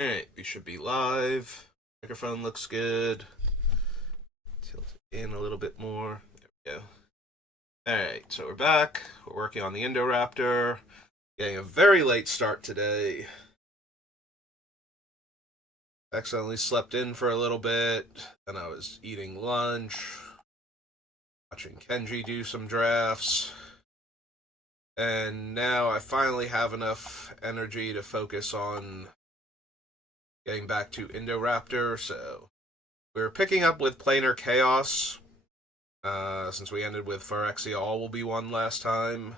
Alright, we should be live. Microphone looks good. Tilt it in a little bit more. There we go. Alright, so we're back. We're working on the Indoraptor. Getting a very late start today. Accidentally slept in for a little bit. Then I was eating lunch. Watching Kenji do some drafts. And now I finally have enough energy to focus on getting back to Indoraptor, so we're picking up with Planar Chaos, since we ended with Phyrexia All will be one last time.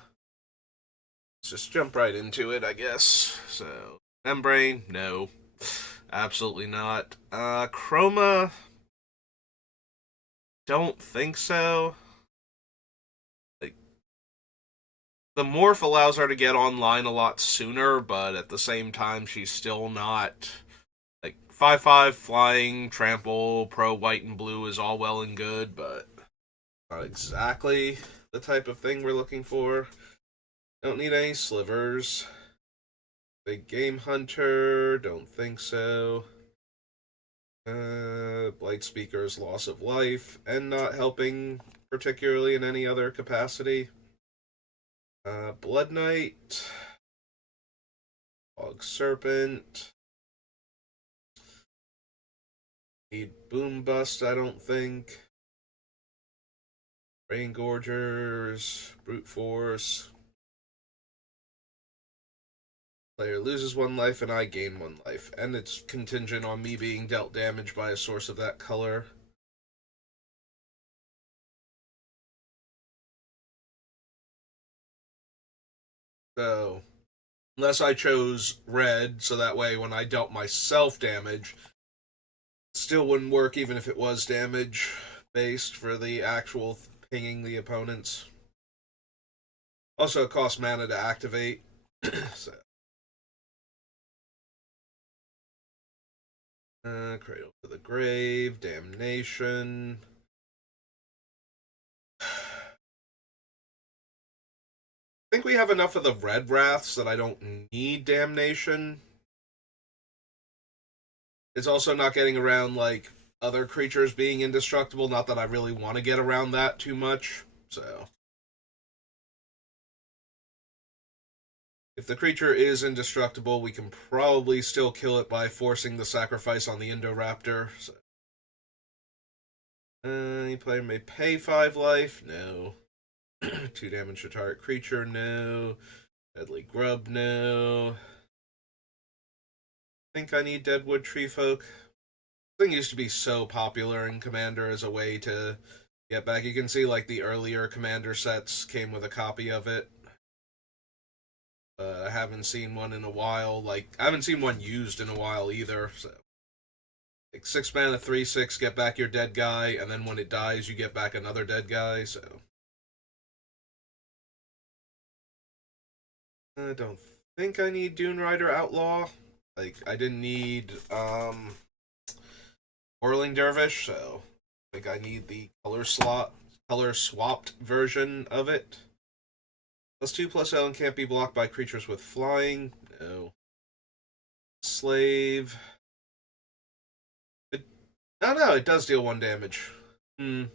Let's just jump right into it, I guess. So, Membrane, no. Absolutely not. Chroma, don't think so. Like, the morph allows her to get online a lot sooner, but at the same time, she's still not. Like, 5/5 flying, trample, pro white and blue is all well and good, but not exactly the type of thing we're looking for. Don't need any slivers. Big game hunter, don't think so. Blight speaker's loss of life, and not helping particularly in any other capacity. Blood Knight, Fog Serpent. Need Boom Bust, I don't think. Rain Gorgers, Brute Force. Player loses one life and I gain one life, and it's contingent on me being dealt damage by a source of that color. So, unless I chose red, so that way when I dealt myself damage, it still wouldn't work even if it was damage based for the actual pinging the opponents. Also, it costs mana to activate. So. Cradle to the Grave, Damnation. I think we have enough of the red wraths that I don't need Damnation. It's also not getting around, like, other creatures being indestructible. Not that I really want to get around that too much, so. If the creature is indestructible, we can probably still kill it by forcing the sacrifice on the Indoraptor. So. Any player may pay 5 life? No. 2 damage to target creature? No. Deadly Grub? No. Think I need Deadwood Tree Folk. This thing used to be so popular in Commander as a way to get back. You can see, like, the earlier Commander sets came with a copy of it. I haven't seen one in a while. Like, I haven't seen one used in a while either, so. Like, 6 mana, 3/6, get back your dead guy, and then when it dies, you get back another dead guy, so. I don't think I need Dune Rider Outlaw. Like, I didn't need, Whirling Dervish, so. I think I need the color swapped version of it. +2/+L and can't be blocked by creatures with flying. No. Slave. Oh no, it does deal 1 damage. There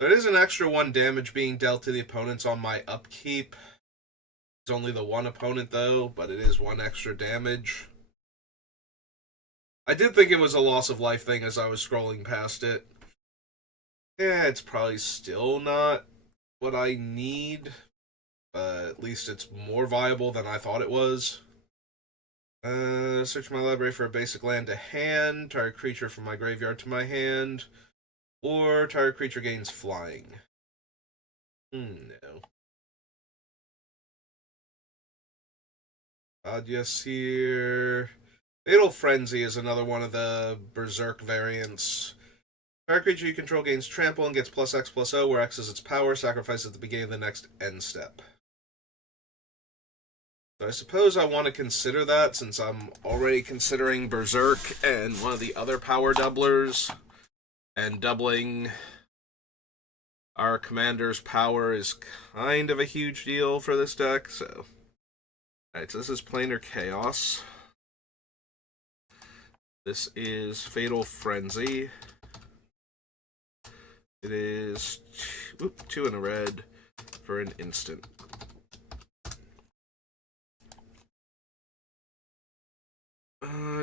is an extra 1 damage being dealt to the opponents on my upkeep. It's only the 1 opponent though, but it is 1 extra damage. I did think it was a loss of life thing as I was scrolling past it. Yeah, it's probably still not what I need, but at least it's more viable than I thought it was. Search my library for a basic land to hand, target creature from my graveyard to my hand, or target creature gains flying. No. Yes, here. Fatal Frenzy is another one of the Berserk variants. Target creature you control gains trample and gets +X/+O, where X is its power, sacrifice at the beginning of the next end step. So I suppose I want to consider that since I'm already considering Berserk and one of the other power doublers, and doubling our commander's power is kind of a huge deal for this deck, so. Alright, so this is Planar Chaos. This is Fatal Frenzy. It is 2 in a red for an instant.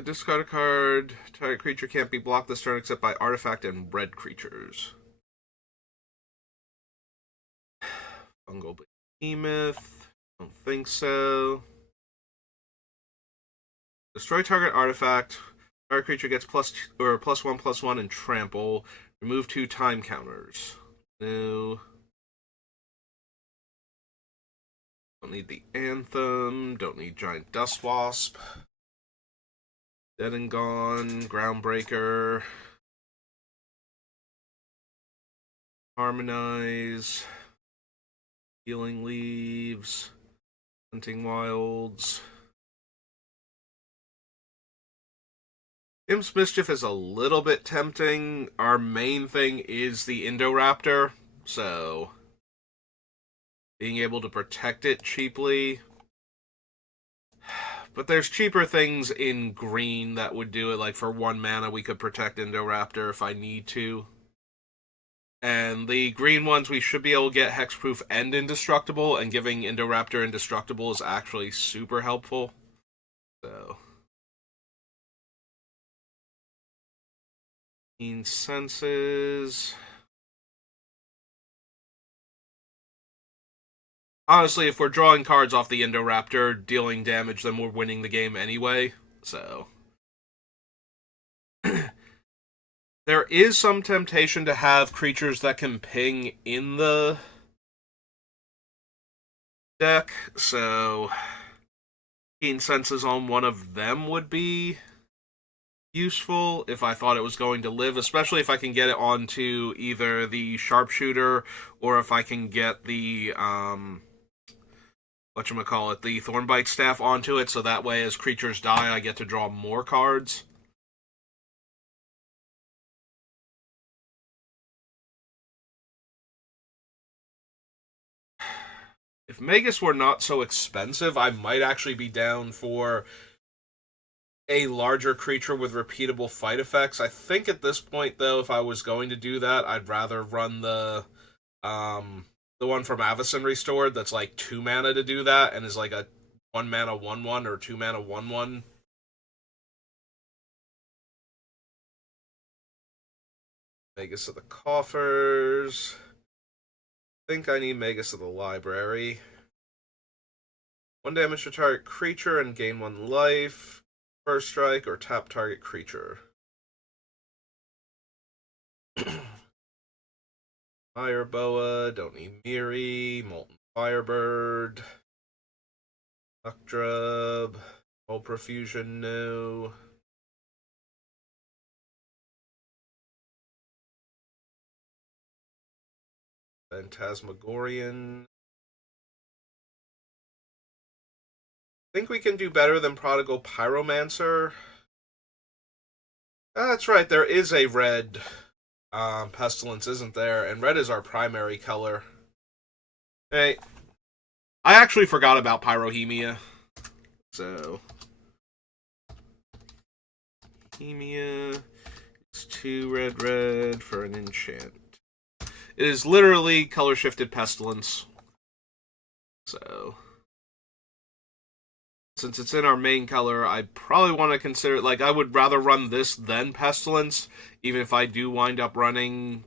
Discard a card. Target creature can't be blocked this turn except by artifact and red creatures. Fungal Behemoth. Don't think so. Destroy target artifact. Target creature gets +1/+1 and trample. Remove 2 time counters. No. Don't need the Anthem. Don't need Giant Dust Wasp. Dead and Gone. Groundbreaker. Harmonize. Healing Leaves. Hunting Wilds. Imp's Mischief is a little bit tempting. Our main thing is the Indoraptor, so being able to protect it cheaply. But there's cheaper things in green that would do it. Like for 1 mana, we could protect Indoraptor if I need to. And the green ones, we should be able to get Hexproof and Indestructible, and giving Indoraptor Indestructible is actually super helpful. So, Keen Senses. Honestly, if we're drawing cards off the Indoraptor, dealing damage, then we're winning the game anyway. So, there is some temptation to have creatures that can ping in the deck, so Keen Senses on one of them would be useful if I thought it was going to live, especially if I can get it onto either the Sharpshooter or if I can get the whatchamacallit, the Thornbite Staff onto it, so that way as creatures die I get to draw more cards. If Magus were not so expensive, I might actually be down for a larger creature with repeatable fight effects. I think at this point, though, if I was going to do that, I'd rather run the one from Avacyn Restored that's like 2 mana to do that, and is like a 1 mana 1/1 or 2 mana 1/1. Magus of the Coffers. I think I need Magus of the Library. 1 damage to target creature and gain 1 life. First strike or tap target creature. Fire Boa, don't need Miri, Molten Firebird, Muckdrub, Full Profusion, no. Phantasmagorian. I think we can do better than Prodigal Pyromancer. That's right, there is a red Pestilence, isn't there? And red is our primary color. Hey, I actually forgot about Pyrohemia. So, Hemia is 2 red for an enchant. It is literally color shifted Pestilence. So, since it's in our main color, I probably want to consider, like, I would rather run this than Pestilence, even if I do wind up running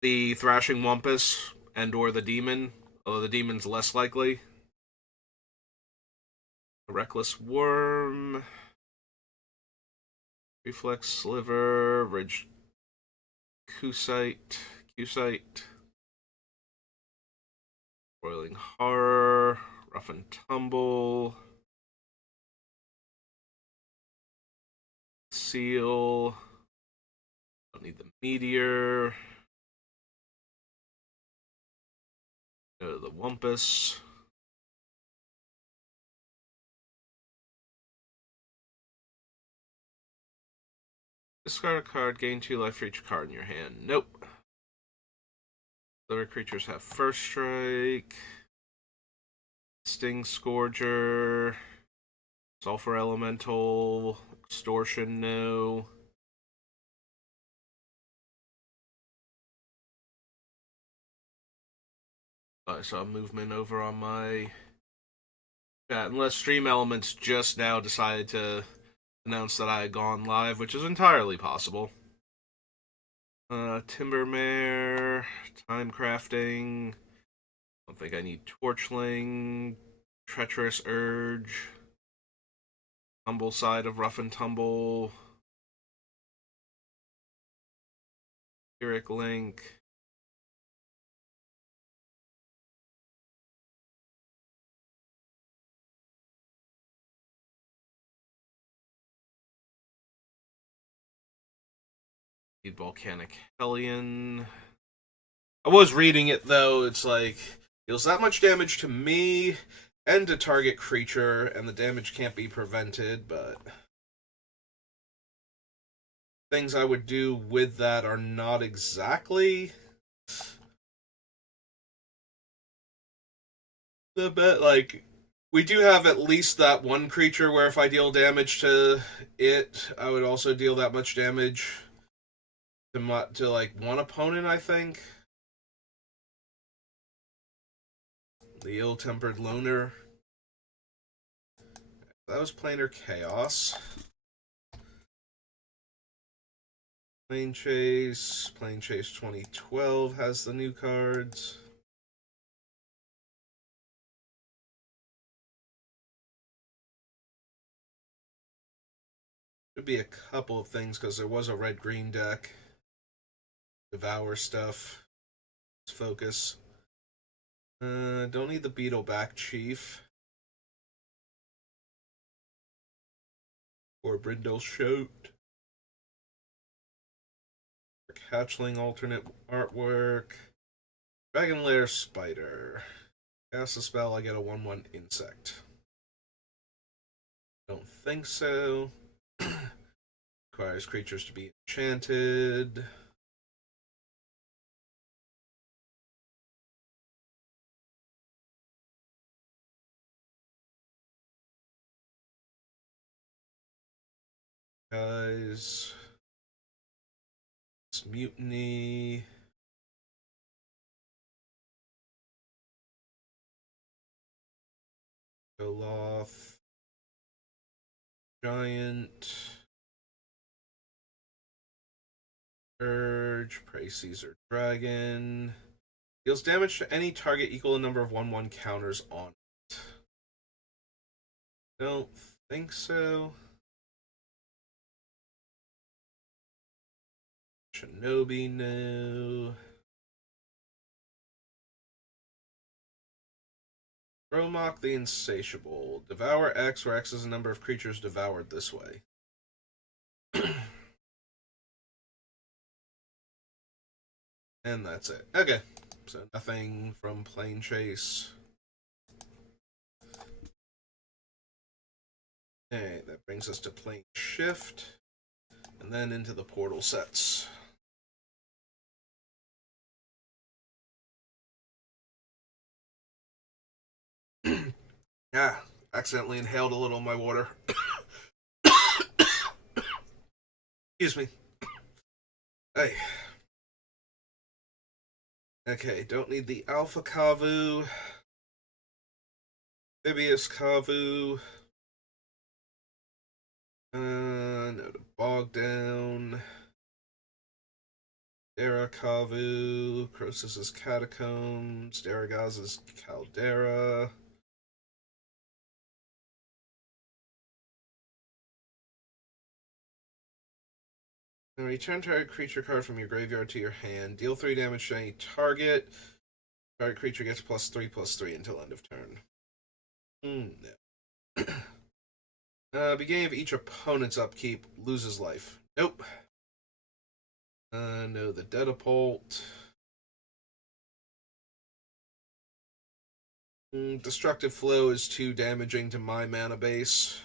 the Thrashing Wumpus and or the Demon, although the Demon's less likely. A Reckless Worm, Reflex Sliver, Ridge Cusite, Boiling Horror, Rough and Tumble, Seal, don't need the Meteor, go to the Wumpus. Discard a card, gain 2 life for each card in your hand. Nope. Other creatures have first strike. Sting Scourger. Sulfur Elemental, Extortion, no. I saw movement over on my chat. Unless Stream Elements just now decided to announce that I had gone live, which is entirely possible. Timbermare, Time Crafting. I don't think I need Torchling. Treacherous Urge. Tumble Side of Rough and Tumble. Pyrrhic Link. Need Volcanic Hellion. I was reading it though, it's like deals that much damage to me and to target creature, and the damage can't be prevented, but things I would do with that are not exactly the bet. Like, we do have at least that one creature where if I deal damage to it, I would also deal that much damage to like one opponent, I think. The Ill-Tempered Loner. That was Planar Chaos. Plane Chase 2012 has the new cards. Should be a couple of things because there was a red-green deck. Devour stuff. Let's focus. Don't need the Beetleback Chief. Or Brindle Shoat. Hatchling alternate artwork. Dragon Lair Spider. Cast a spell, I get a 1/1 insect. Don't think so. Requires creatures to be enchanted. Guys. It's Mutiny. Goloth. Giant. Urge. Prey Caesar Dragon. Deals damage to any target equal to the number of 1/1 counters on it. Don't think so. Shinobi, no. Romok the Insatiable. Devour X, where X is the number of creatures devoured this way. And that's it. Okay. So nothing from Plane Chase. Okay, that brings us to Plane Shift. And then into the portal sets. Yeah, accidentally inhaled a little of my water. Excuse me. Hey. Okay, don't need the Alpha Kavu. Amphibious Kavu. No to Bog Down. Derakavu, Croesus's Catacombs, Daragaz's Caldera. Now return target creature card from your graveyard to your hand. Deal 3 damage to any target. Target creature gets +3/+3 until end of turn. No. Beginning of each opponent's upkeep, loses life. Nope. No, the Dedapult. Destructive Flow is too damaging to my mana base.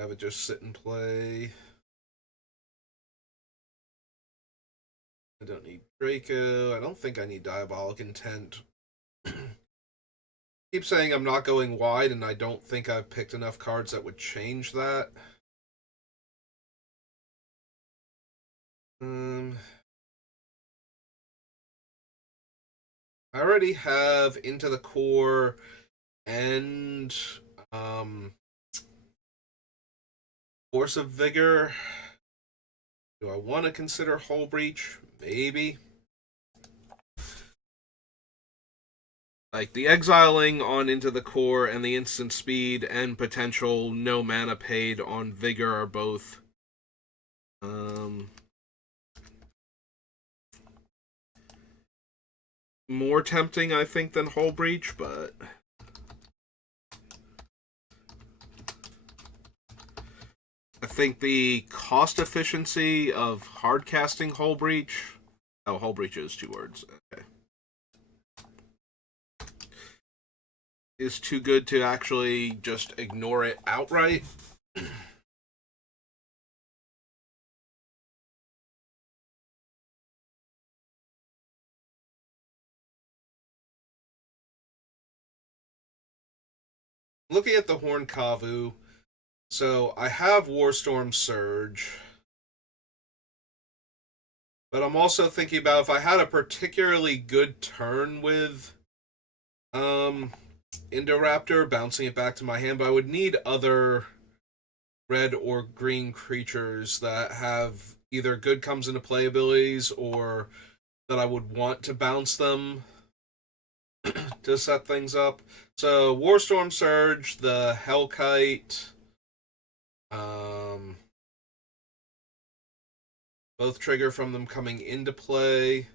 Have it just sit and play. I don't need Draco. I don't think I need Diabolic Intent. keep saying I'm not going wide, and I don't think I've picked enough cards that would change that. I already have Into the Core and um, Force of Vigor. Do I want to consider Hull Breach? Maybe. Like the exiling on Into the Core and the instant speed and potential no mana paid on Vigor are both more tempting, I think, than Hull Breach, but I think the cost efficiency of hard casting Hull Breach. Oh, Hull Breach is 2 words. Okay. Is too good to actually just ignore it outright. Looking at the Horn Kavu, so I have Warstorm Surge, but I'm also thinking about if I had a particularly good turn with Indoraptor, bouncing it back to my hand, but I would need other red or green creatures that have either good comes into play abilities or that I would want to bounce them to set things up. So Warstorm Surge, the Hellkite, um, both trigger from them coming into play.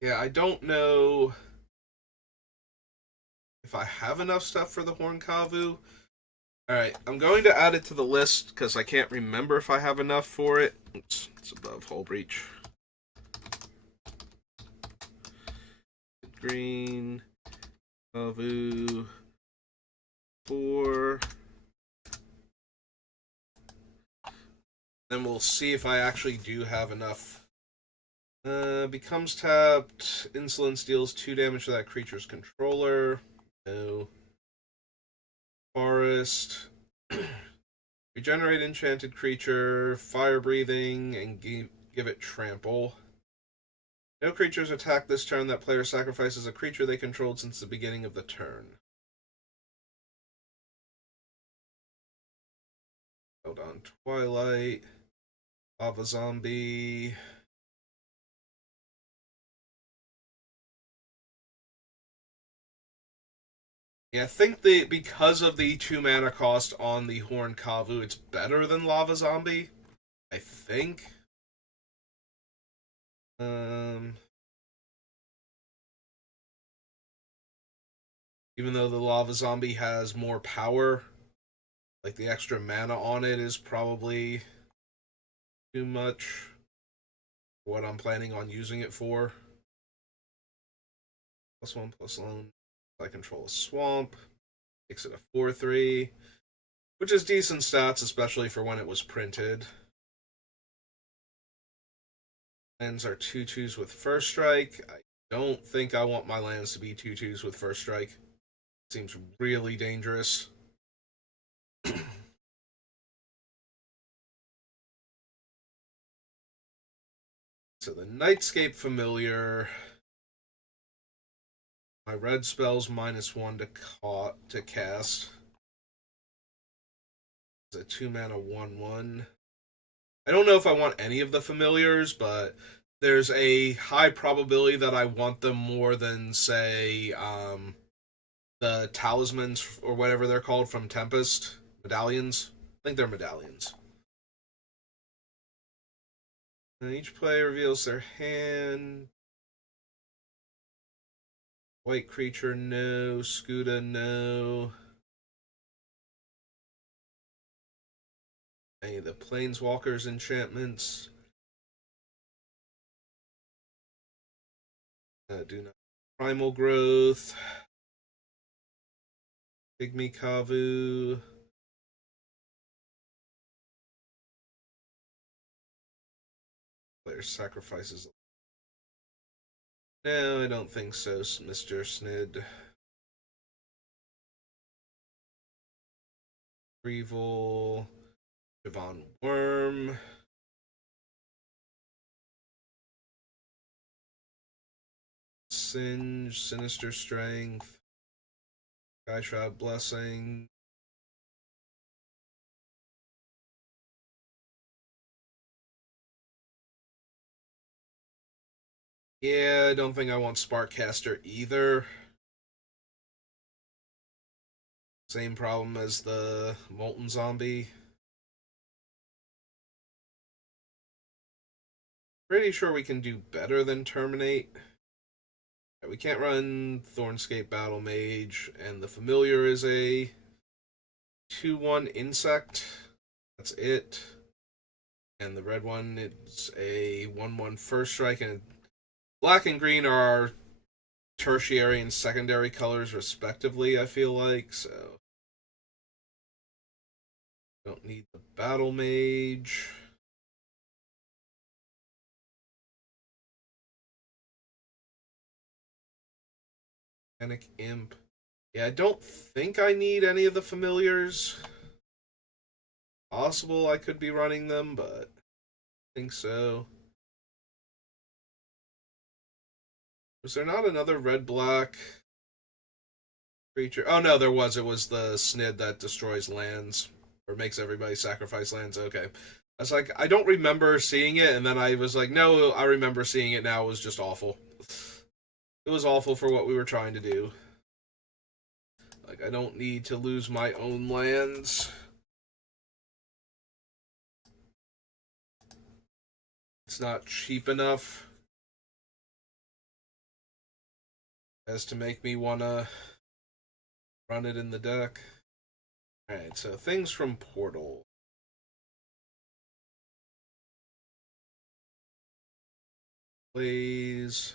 Yeah, I don't know if I have enough stuff for the Horn Kavu. Alright, I'm going to add it to the list because I can't remember if I have enough for it. Oops, it's above Hull Breach. Green, Kavu, 4. Then we'll see if I actually do have enough. Becomes tapped. Insolence deals 2 damage to that creature's controller. No. Forest. Regenerate enchanted creature, fire breathing, and give it trample. No creatures attack this turn. That player sacrifices a creature they controlled since the beginning of the turn. Hold on. Twilight. Lava Zombie. Yeah, I think because of the 2 mana cost on the Horn Kavu, it's better than Lava Zombie. I think. Um, Even though the Lava Zombie has more power, like the extra mana on it is probably too much for what I'm planning on using it for. +1/+1. I control a swamp. Makes it a 4/3, which is decent stats, especially for when it was printed. Lands are 2/2s with first strike. I don't think I want my lands to be 2/2s with first strike. Seems really dangerous. So the Nightscape Familiar. My red spells -1 to cast. It's a 2 mana 1/1. I don't know if I want any of the familiars, but there's a high probability that I want them more than, say, the talismans or whatever they're called from Tempest. Medallions. I think they're medallions. And each player reveals their hand. White creature, no. Scuda, no. Any of the Planeswalkers enchantments. Do not. Primal Growth. Pygmy Kavu. Player sacrifices No, I don't think so, Mr. Snid. Revel, Javon Worm. Singe, Sinister Strength, Sky Shroud Blessing. Yeah, I don't think I want Sparkcaster either. Same problem as the Molten Zombie. Pretty sure we can do better than Terminate. We can't run Thornscape Battle Mage, and the Familiar is a 2-1 Insect. That's it. And the red one, it's a 1-1 First Strike, and black and green are tertiary and secondary colors, respectively, I feel like, so. Don't need the Battle Mage. Panic Imp. Yeah, I don't think I need any of the familiars. Possible I could be running them, but I think so. Was there not another red-black creature? Oh no, there was. It was the Snid that destroys lands or makes everybody sacrifice lands. Okay. I was like, I don't remember seeing it, and then I was like, no, I remember seeing it now. It was just awful. It was awful for what we were trying to do. Like, I don't need to lose my own lands. It's not cheap enough as to make me want to run it in the deck. Alright, so things from Portal. Please.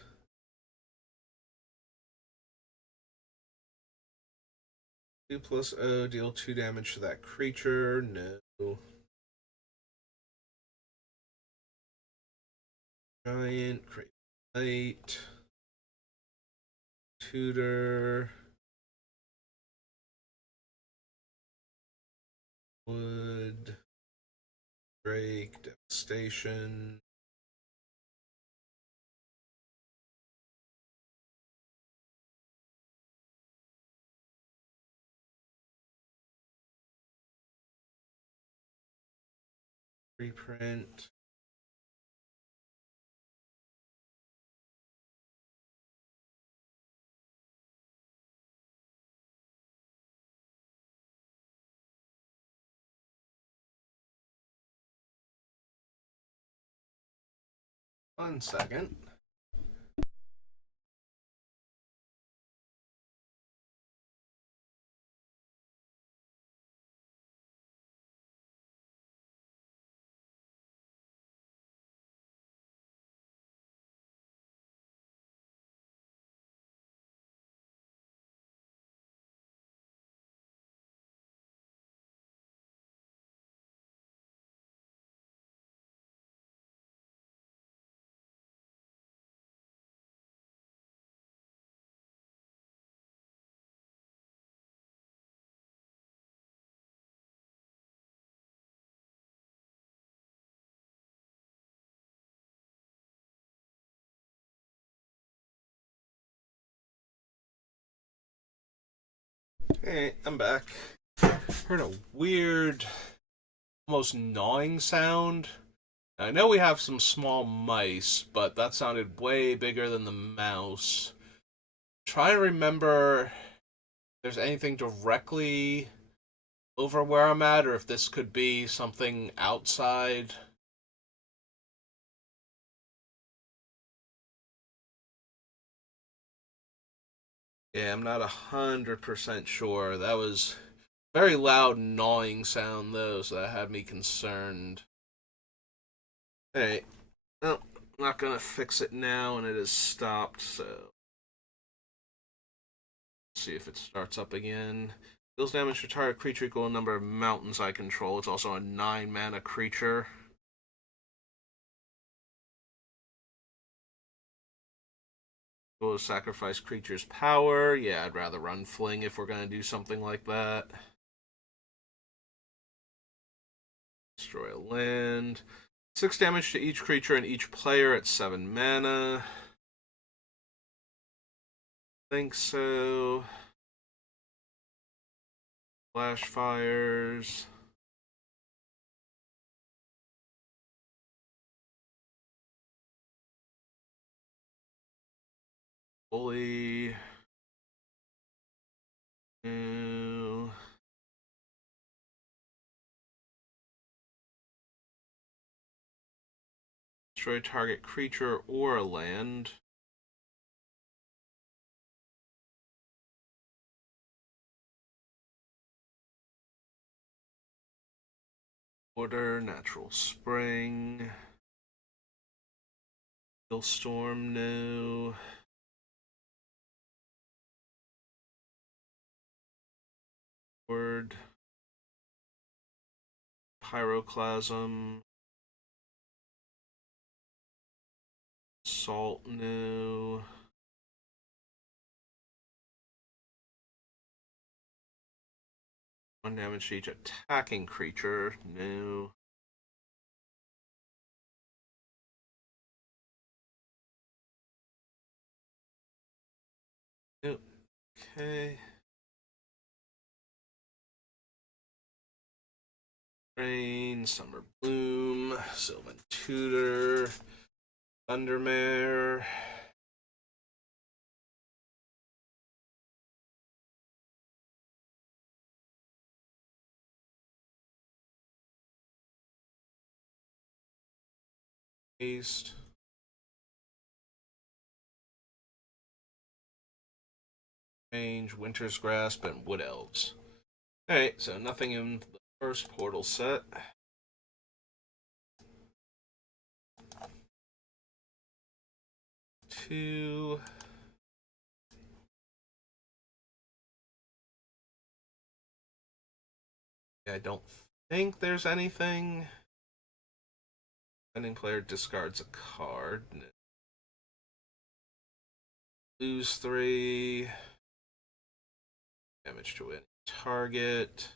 2+0, deal 2 damage to that creature. No. Giant, create light. Tutor. Wood. Drake, Devastation. Reprint. 1 second. Hey, I'm back. Heard a weird, almost gnawing sound. I know we have some small mice, but that sounded way bigger than the mouse. Try to remember if there's anything directly over where I'm at, or if this could be something outside. Yeah, I'm not 100% sure. That was very loud gnawing sound though, so that had me concerned. Hey, well, I'm not gonna fix it now, and it has stopped, so let's see if it starts up again. Deals damage to target creature equal to number of mountains I control. It's also a 9 mana creature. Go sacrifice creature's power. Yeah, I'd rather run Fling if we're going to do something like that. Destroy a land. 6 damage to each creature and each player at 7 mana. Think so. Flash fires. Bully. No. Destroy target creature or a land. Order, Natural Spring. Storm, no. Word. Pyroclasm. Salt, no. 1 damage to each attacking creature, no. Nope. Okay. Rain, Summer Bloom, Sylvan Tutor, Thundermare. Haste. Range, Winter's Grasp, and Wood Elves. Alright, so nothing in the first portal set. Two. I don't think there's anything. Ending player discards a card. Lose 3. Damage to any target.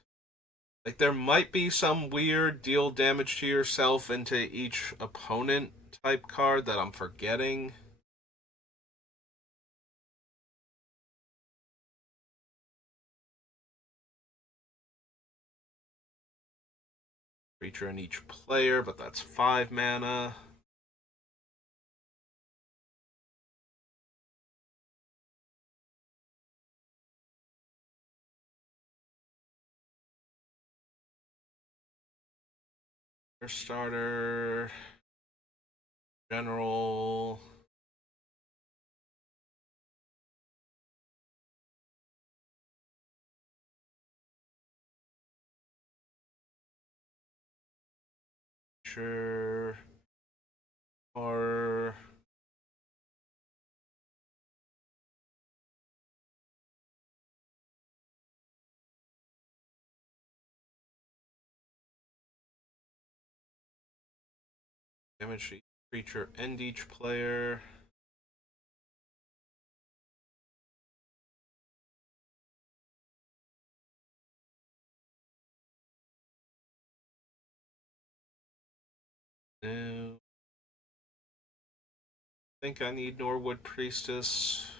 Like, there might be some weird deal damage to yourself into each opponent type card that I'm forgetting. Creature in each player, but that's 5 mana. Starter. General. Sure. Or damage each creature and each player. No. I think I need Norwood Priestess.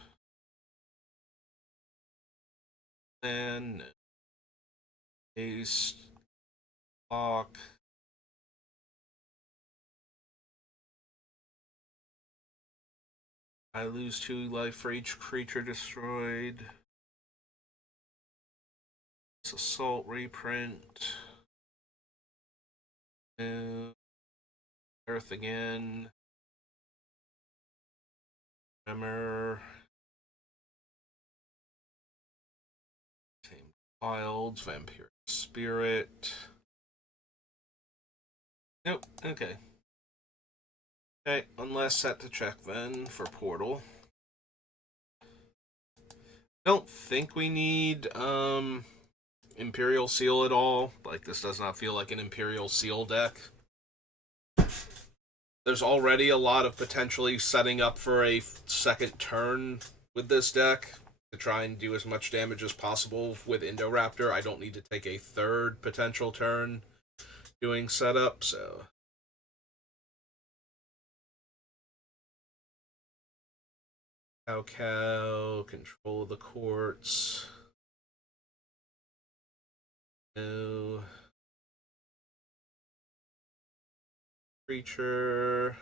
And haste. Lock. I lose 2 life for each creature destroyed. It's Assault reprint. No. Earth again. Tremor. Tamed Wilds. Vampiric Spirit. Nope. Okay. Okay, one last set to check then for Portal. Don't think we need Imperial Seal at all. Like, this does not feel like an Imperial Seal deck. there's already a lot of potentially setting up for a second turn with this deck to try and do as much damage as possible with Indoraptor. I don't need to take a third potential turn doing setup, so. Cow, control the courts. No. Creature.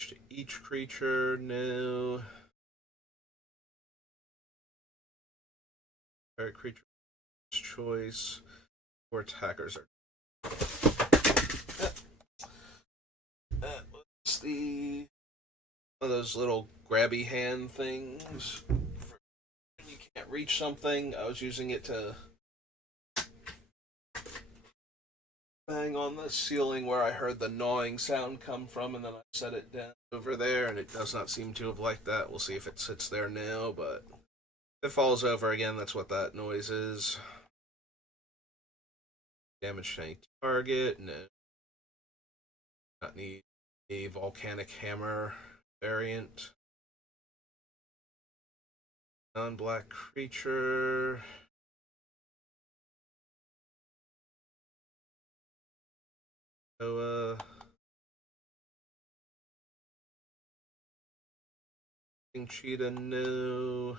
To each creature, no. Target creature choice. Or attackers are. What's the one of those little grabby hand things? For when you can't reach something. I was using it to bang on the ceiling where I heard the gnawing sound come from, and then I set it down over there, and it does not seem to have liked that. We'll see if it sits there now, but if it falls over again, that's what that noise is. Damage to any target, no. Not need a volcanic hammer variant. Non-black creature. So, Cheetah, no.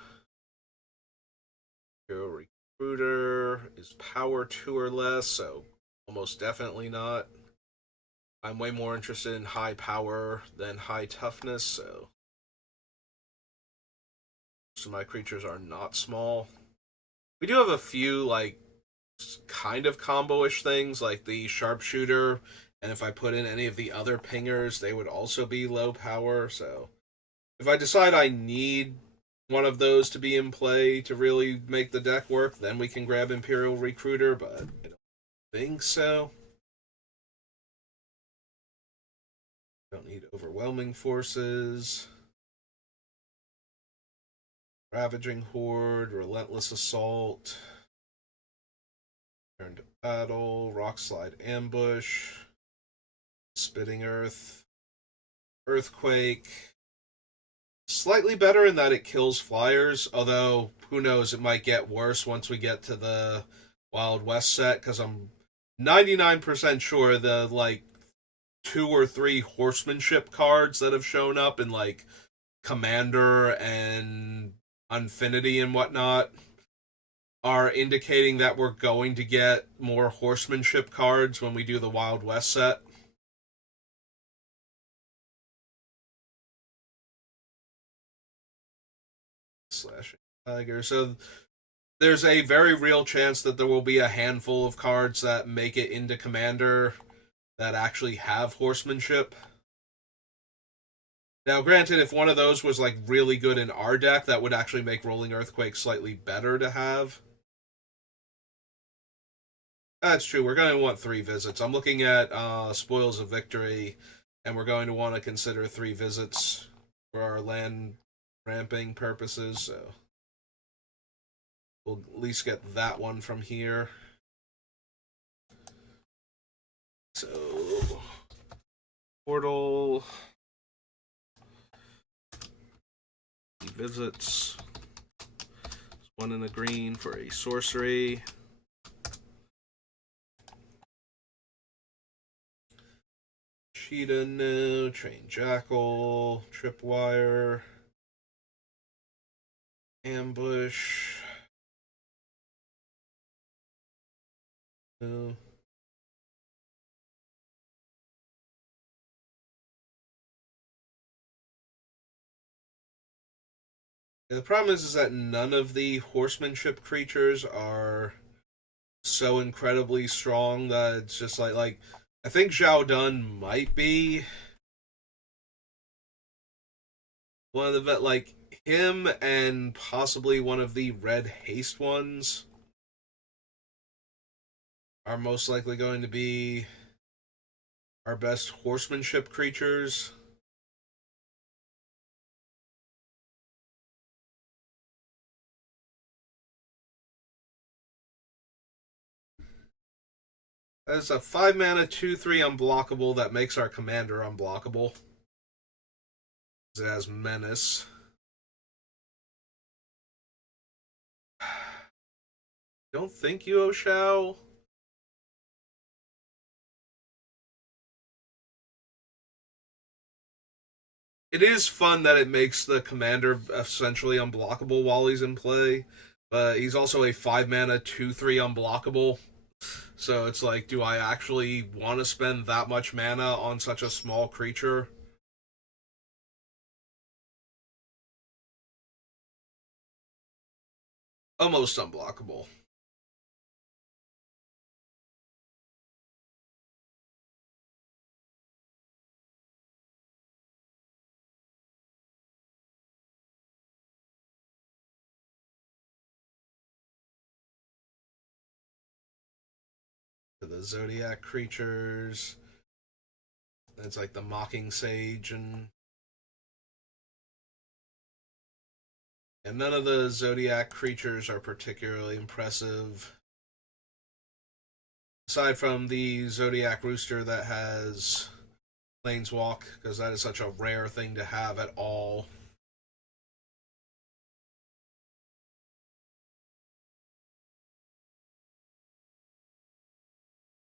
Hero Recruiter is power 2 or less, so almost definitely not. I'm way more interested in high power than high toughness, so most of my creatures are not small. We do have a few, like, kind of combo-ish things, like the Sharpshooter, and if I put in any of the other pingers, they would also be low power, so if I decide I need one of those to be in play to really make the deck work, then we can grab Imperial Recruiter, but I don't think so. Don't need Overwhelming Forces. Ravaging Horde, Relentless Assault. Turn to Battle, Rockslide Ambush. Spitting Earth. Earthquake. Slightly better in that it kills flyers, although who knows, it might get worse once we get to the Wild West set, because I'm 99% sure the, like, 2 or 3 horsemanship cards that have shown up in, like, Commander and Infinity and whatnot are indicating that we're going to get more horsemanship cards when we do the Wild West set. Slashing Tiger. So there's a very real chance that there will be a handful of cards that make it into Commander that actually have horsemanship. Now, granted, if one of those was like really good in our deck, that would actually make Rolling Earthquake slightly better to have. That's true. We're going to want 3 visits. I'm looking at Spoils of Victory, and we're going to want to consider 3 visits for our land ramping purposes, so we'll at least get that one from here. So, Portal, visits, one in the green for a sorcery. Cheetah, no. Train Jackal, Tripwire, Ambush, no. And the problem is that none of the horsemanship creatures are so incredibly strong that it's just like I think Zhao Dun might be one of the like him and possibly one of the red haste ones are most likely going to be our best horsemanship creatures. It's a 5 mana 2/3 unblockable that makes our commander unblockable. It has menace. Don't think Yuo Shao. It is fun that it makes the commander essentially unblockable while he's in play, but he's also a 5 mana 2/3 unblockable. So it's like, do I actually want to spend that much mana on such a small creature? Almost unblockable. The Zodiac creatures. It's like the Mocking Sage and none of the Zodiac creatures are particularly impressive. Aside from the Zodiac Rooster that has Planeswalk, because that is such a rare thing to have at all.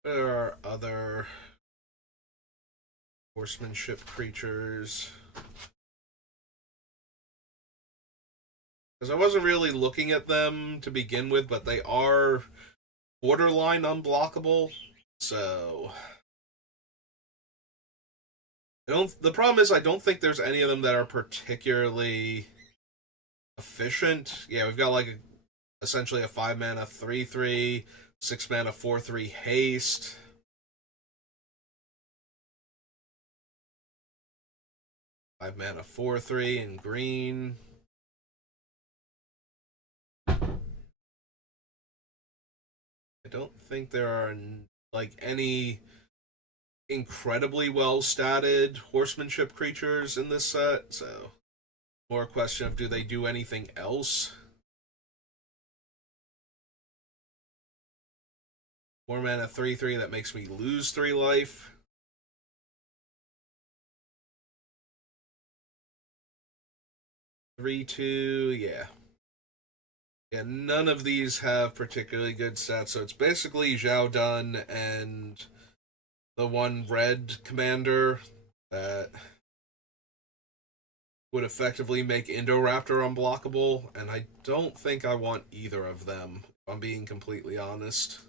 There are other horsemanship creatures. Because I wasn't really looking at them to begin with, but they are borderline unblockable. So I don't. The problem is I don't think there's any of them that are particularly efficient. Yeah, we've got like essentially a 5 mana 3/3, 6 mana 4/3 haste. 5 mana 4/3 in green. I don't think there are like any incredibly well statted horsemanship creatures in this set, so more a question of do they do anything else? 4 mana 3/3 that makes me lose 3 life. 3/2, yeah. Yeah, none of these have particularly good stats, so it's basically Zhao Dun and the one red commander that would effectively make Indoraptor unblockable, and I don't think I want either of them, if I'm being completely honest.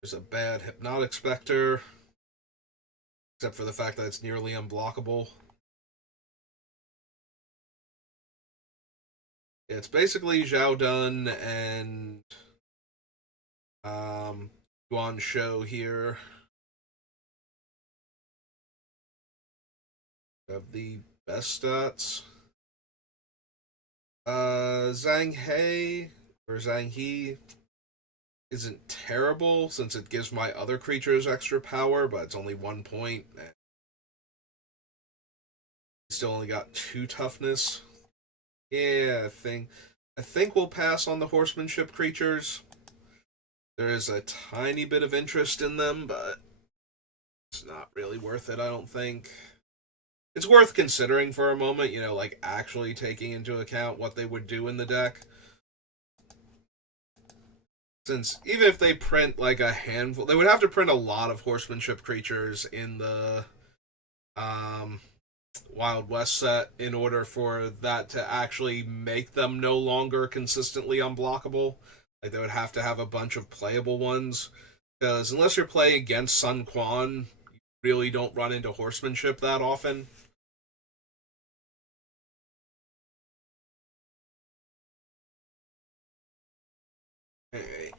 There's a bad Hypnotic Spectre, except for the fact that it's nearly unblockable. Yeah, it's basically Zhao Dun and Guan Shou here. Have the best stats. Zhang He or Zhang He isn't terrible since it gives my other creatures extra power, but it's only 1 point. Still only got 2 toughness. Yeah, I think we'll pass on the horsemanship creatures. There is a tiny bit of interest in them, but it's not really worth it, I don't think. It's worth considering for a moment, like actually taking into account what they would do in the deck. Since even if they print like a handful, they would have to print a lot of horsemanship creatures in the um, Wild West set in order for that to actually make them no longer consistently unblockable. Like they would have to have a bunch of playable ones. Because unless you're playing against Sun Quan, you really don't run into horsemanship that often. Alright.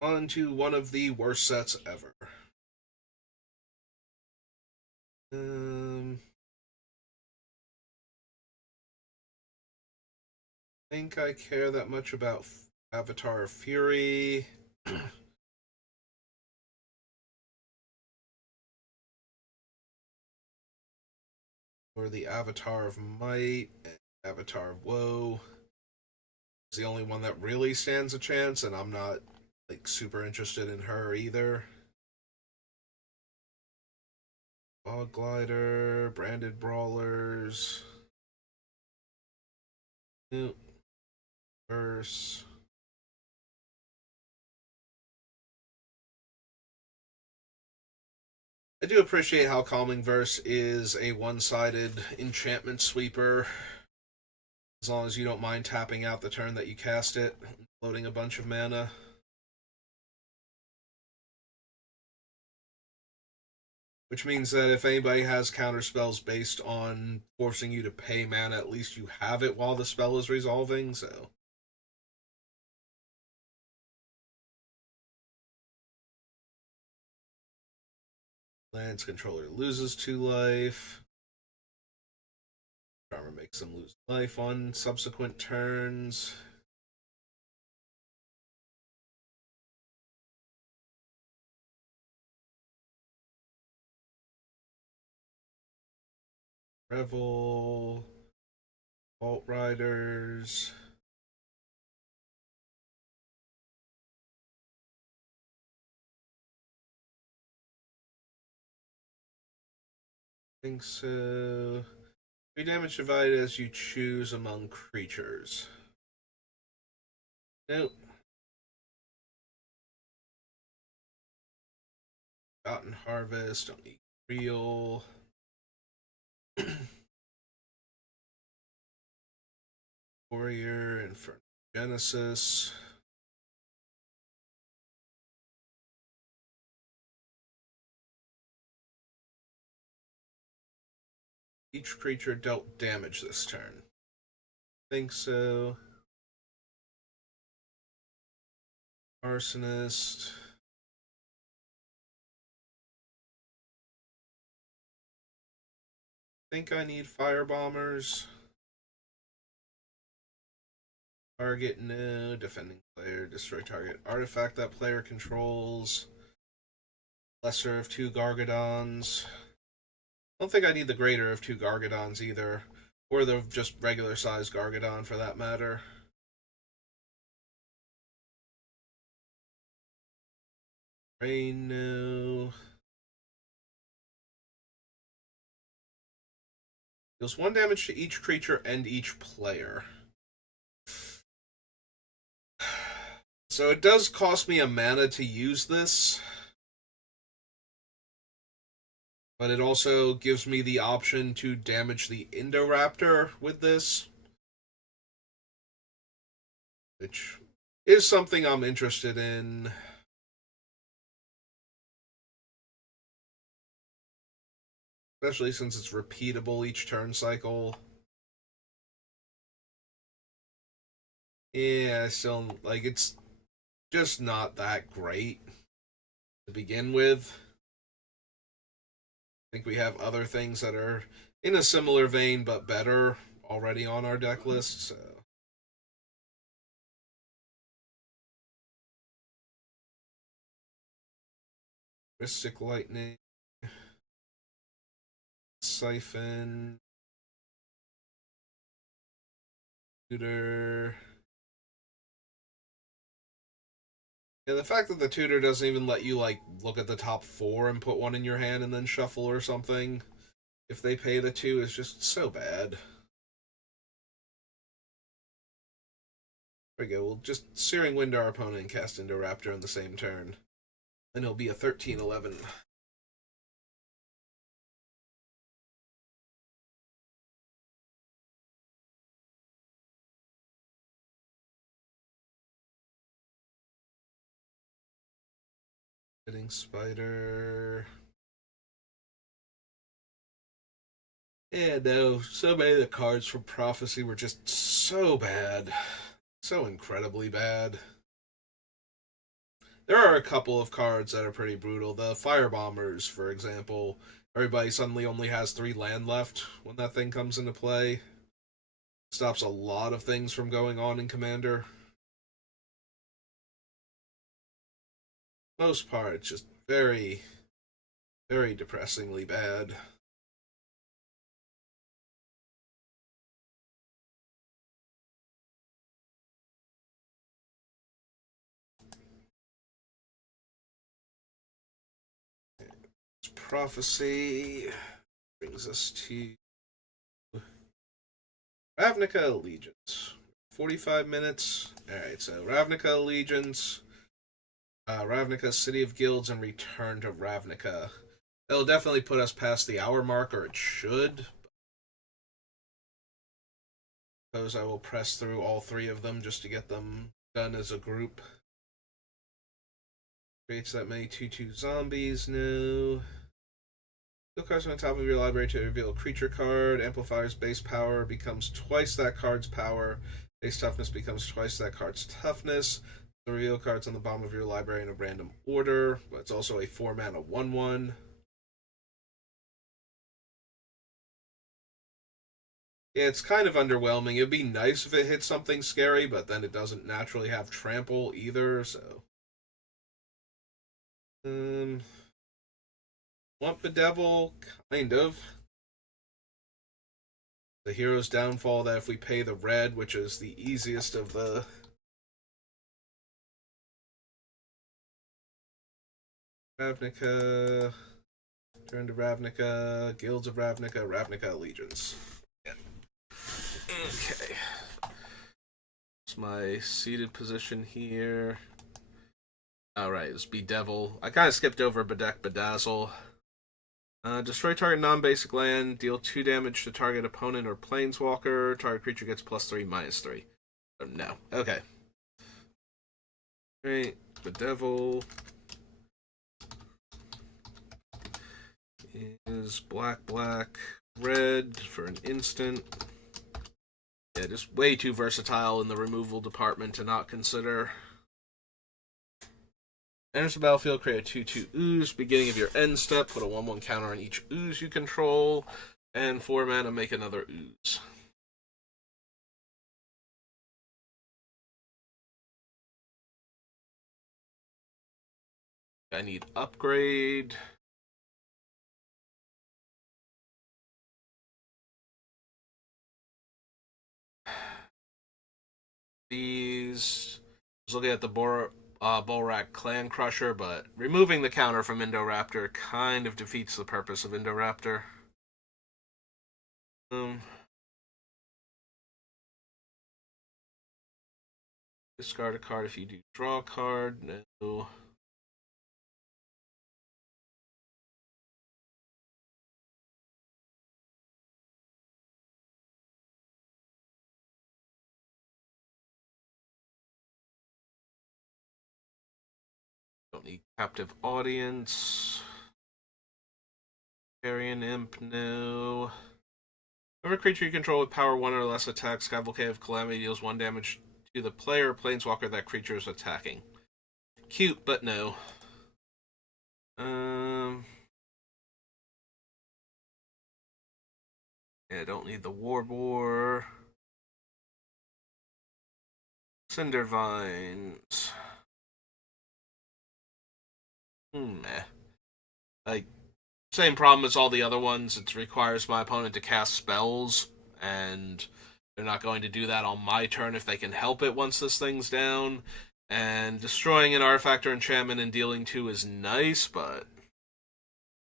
On to one of the worst sets ever. Think I care that much about Avatar of Fury. Or the Avatar of Might and Avatar of Woe. is the only one that really stands a chance, and I'm not like super interested in her either. Bog Glider, Branded Brawlers. Nope. Verse. I do appreciate how Calming Verse is a one-sided enchantment sweeper. As long as you don't mind tapping out the turn that you cast it, loading a bunch of mana. Which means that if anybody has counter spells based on forcing you to pay mana, at least you have it while the spell is resolving, so. Lands controller loses 2 life. Charmer makes them lose life on subsequent turns. Revel. Vault Riders. I think so. 3 damage divided as you choose among creatures. Nope. Forgotten Harvest, don't need real. Warrior, Inferno Genesis. Each creature dealt damage this turn. Think so. Arsonist. Think I need firebombers. Target, no. Defending player, destroy target artifact that player controls. Lesser of 2 Gargadons. I don't think I need the greater of 2 Gargadons either. Or the just regular sized Gargadon for that matter. Rain, no. Deals 1 damage to each creature and each player. So it does cost me a mana to use this. But it also gives me the option to damage the Indoraptor with this. Which is something I'm interested in. Especially since it's repeatable each turn cycle. Yeah, I still, like, it's just not that great to begin with. I think we have other things that are in a similar vein but better already on our deck list, so. Mystic Lightning. Siphon. Tutor. Yeah, the fact that the tutor doesn't even let you, like, look at the top 4 and put one in your hand and then shuffle or something if they pay the 2 is just so bad. There we go. We'll just Searing Wind our opponent and cast Indoraptor in the same turn. Then it'll be a 13-11. Hitting Spider. Yeah, no. So many of the cards from Prophecy were just so bad. So incredibly bad. There are a couple of cards that are pretty brutal. The Firebombers, for example. Everybody suddenly only has 3 land left when that thing comes into play. Stops a lot of things from going on in Commander. Most part, it's just very, very depressingly bad. Prophecy brings us to Ravnica Allegiance. 45 minutes. Alright, so Ravnica Allegiance, Ravnica City of Guilds, and Return to Ravnica. It'll definitely put us past the hour mark, or it should. Suppose I will press through all three of them just to get them done as a group. Creates that many 2/2 zombies, no. Deal cards on the top of your library to reveal a creature card. Amplifier's base power becomes twice that card's power. Base toughness becomes twice that card's toughness. The reveal cards on the bottom of your library in a random order. But it's also a 4-mana 1/1. Yeah, it's kind of underwhelming. It'd be nice if it hit something scary, but then it doesn't naturally have trample either, so. Want Bedevil? Kind of. The hero's downfall that if we pay the red, which is the easiest of the Ravnica, Turn to Ravnica, Guilds of Ravnica, Ravnica Allegiance. Yeah. Okay. It's my seated position here. Alright, it's Bedevil. I kind of skipped over Bedeck Bedazzle. Destroy target non-basic land. Deal 2 damage to target opponent or planeswalker. Target creature gets +3/-3. Oh, no. Okay. Alright, Bedevil is black, red for an instant. Yeah, just way too versatile in the removal department to not consider. Enters the battlefield, create a 2/2 ooze. Beginning of your end step, put a 1/1 counter on each ooze you control. And 4 mana, make another ooze. I need upgrade. These. I was looking at the Bolrak Clan Crusher, but removing the counter from Indoraptor kind of defeats the purpose of Indoraptor. Discard a card if you do draw a card. No. Don't need captive audience. Carrion Imp, no. Every creature you control with power 1 or less attacks, Cavalcade of Calamity deals 1 damage to the player or planeswalker that creature is attacking. Cute, but no. Yeah, don't need the Warboar. Cindervines. Like, same problem as all the other ones. It requires my opponent to cast spells, and they're not going to do that on my turn if they can help it once this thing's down. And destroying an artifact or enchantment and dealing 2 is nice, but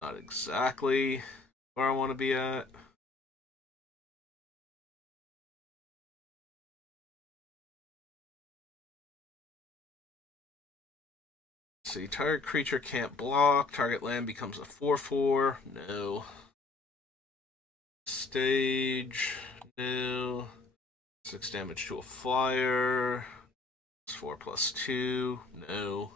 not exactly where I want to be at. Let's see, target creature can't block. Target land becomes a 4/4. No. Stage. No. 6 damage to a flyer. 4+2. No.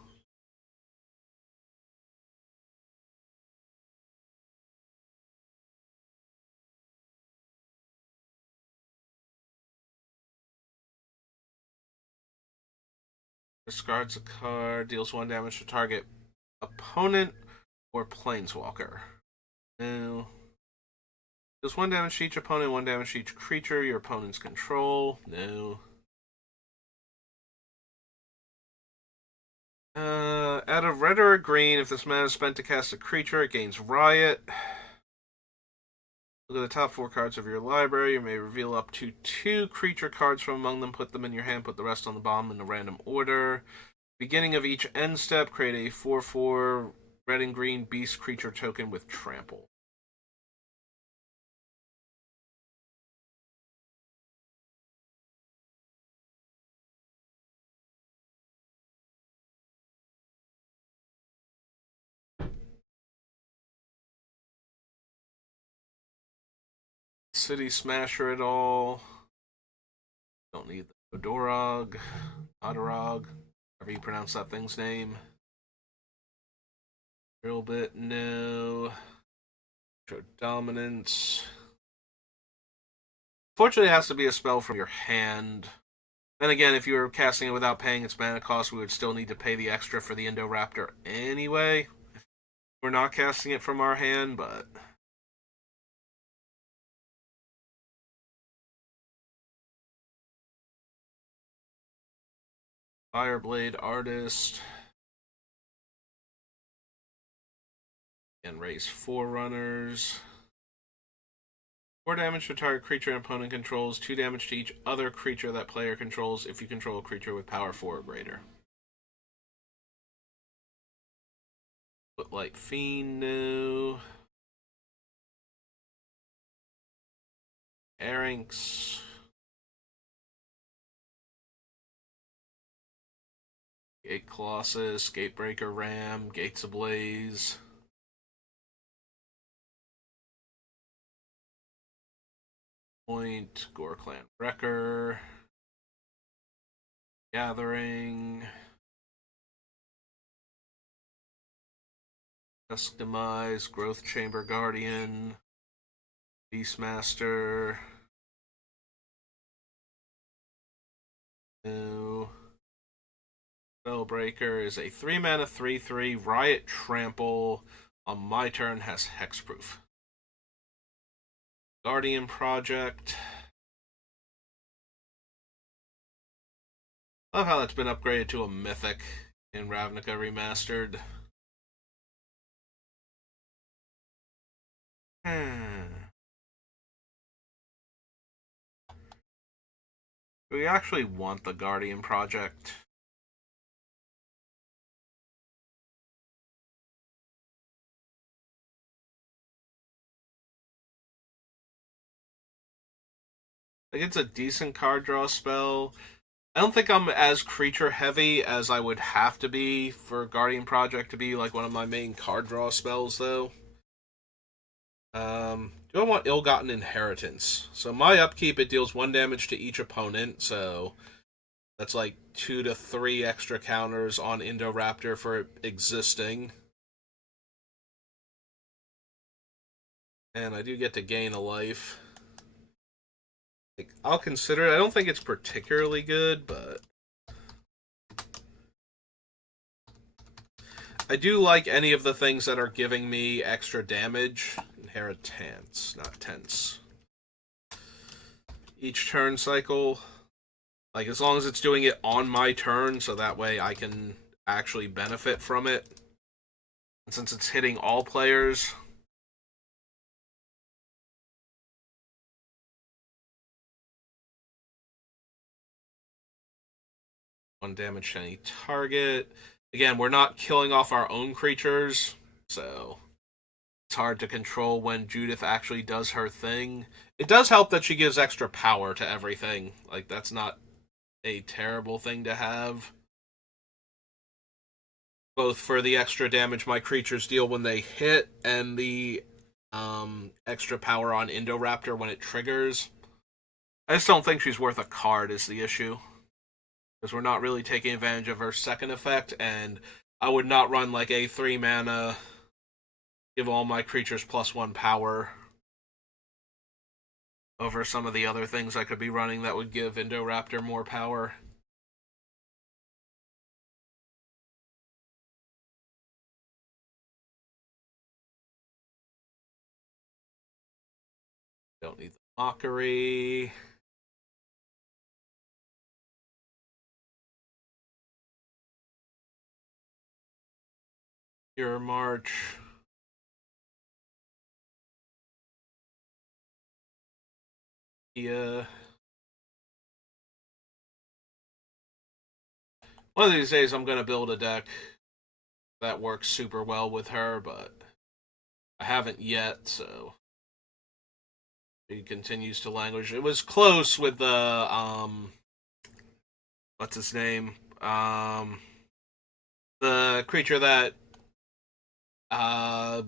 Discards a card, deals 1 damage to target opponent or planeswalker. No. Deals 1 damage to each opponent, 1 damage to each creature your opponent's control. No. Out of red or green, if this mana is spent to cast a creature, it gains Riot. Look at the top 4 cards of your library. You may reveal up to 2 creature cards from among them, put them in your hand, put the rest on the bottom in a random order. Beginning of each end step, create a 4/4 red and green beast creature token with trample. City Smasher at all. Don't need the Odorog, Odorog, however you pronounce that thing's name. Drill bit, no. Show dominance. Fortunately, it has to be a spell from your hand. Then again, if you were casting it without paying its mana cost, we would still need to pay the extra for the Indoraptor anyway. We're not casting it from our hand, but Fireblade Artist. And raise Forerunners. 4 damage to target creature and opponent controls, 2 damage to each other creature that player controls if you control a creature with power 4 or greater. Footlight Fiend, no. Arinx. Gate Colossus, Gatebreaker Ram, Gates Ablaze. Point, Gore Clan Wrecker. Gathering. Customize, Growth Chamber Guardian. Beastmaster. No. Spellbreaker is a 3 mana 3/3 Riot Trample. On my turn has hexproof. Guardian Project. Love how that's been upgraded to a mythic in Ravnica Remastered. Do we actually want the Guardian Project? Like, it's a decent card draw spell. I don't think I'm as creature heavy as I would have to be for Guardian Project to be like one of my main card draw spells, though. Do I want Ill-Gotten Inheritance? So my upkeep, it deals 1 damage to each opponent, so that's like 2 to 3 extra counters on Indoraptor for it existing. And I do get to gain a life. Like, I'll consider it. I don't think it's particularly good, but I do like any of the things that are giving me extra damage. Inheritance, not tense. Each turn cycle. Like, as long as it's doing it on my turn, so that way I can actually benefit from it. And since it's hitting all players, 1 damage to any target. Again, we're not killing off our own creatures, so it's hard to control when Judith actually does her thing. It does help that she gives extra power to everything. Like, that's not a terrible thing to have. Both for the extra damage my creatures deal when they hit and the extra power on Indoraptor when it triggers. I just don't think she's worth a card is the issue. Because we're not really taking advantage of her second effect, and I would not run like a 3 mana, give all my creatures +1 power over some of the other things I could be running that would give Indoraptor more power. Don't need the Mockery. Your March. Yeah. One of these days I'm going to build a deck that works super well with her, but I haven't yet, so she continues to languish. It was close with the what's his name? The creature that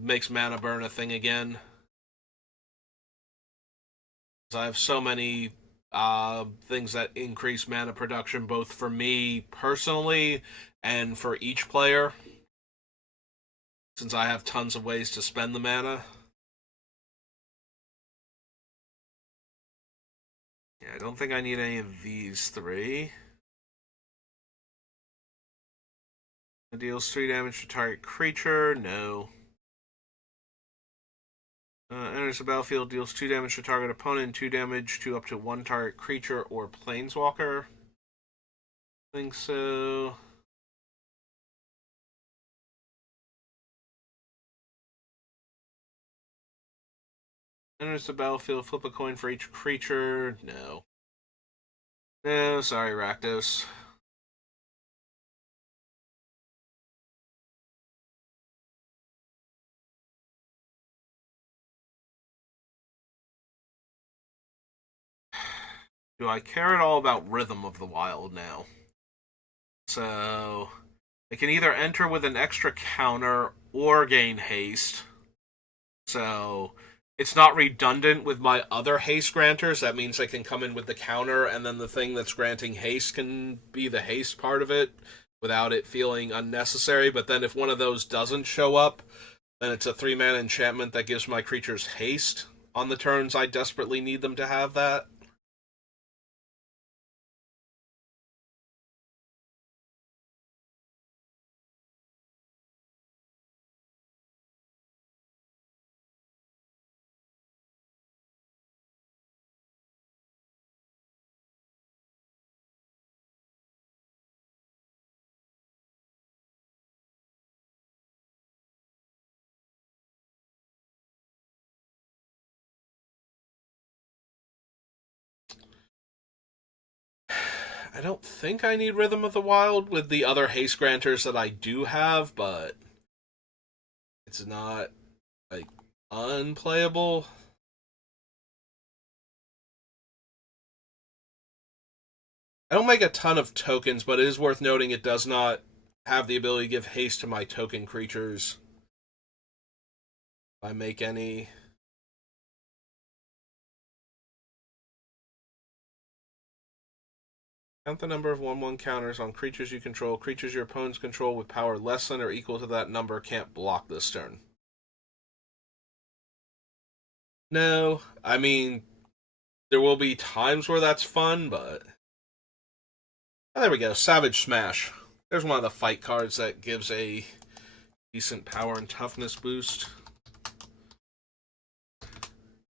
makes mana burn a thing again. I have so many things that increase mana production, both for me personally and for each player, since I have tons of ways to spend the mana. Yeah, I don't think I need any of these three. It deals 3 damage to target creature. No. Enters the battlefield, deals 2 damage to target opponent, and 2 damage to up to 1 target creature or planeswalker. I think so. Enters the battlefield, flip a coin for each creature. No. No, sorry, Rakdos. Do I care at all about Rhythm of the Wild now? So, I can either enter with an extra counter or gain haste. So, it's not redundant with my other haste granters. That means I can come in with the counter, and then the thing that's granting haste can be the haste part of it without it feeling unnecessary. But then if one of those doesn't show up, then it's a 3-mana enchantment that gives my creatures haste on the turns I desperately need them to have that. I don't think I need Rhythm of the Wild with the other haste granters that I do have, but it's not like unplayable. I don't make a ton of tokens, but it is worth noting it does not have the ability to give haste to my token creatures. If I make any. Count the number of 1/1 counters on creatures you control. Creatures your opponents control with power less than or equal to that number can't block this turn. No, I mean, there will be times where that's fun, but. Oh, there we go. Savage Smash. There's one of the fight cards that gives a decent power and toughness boost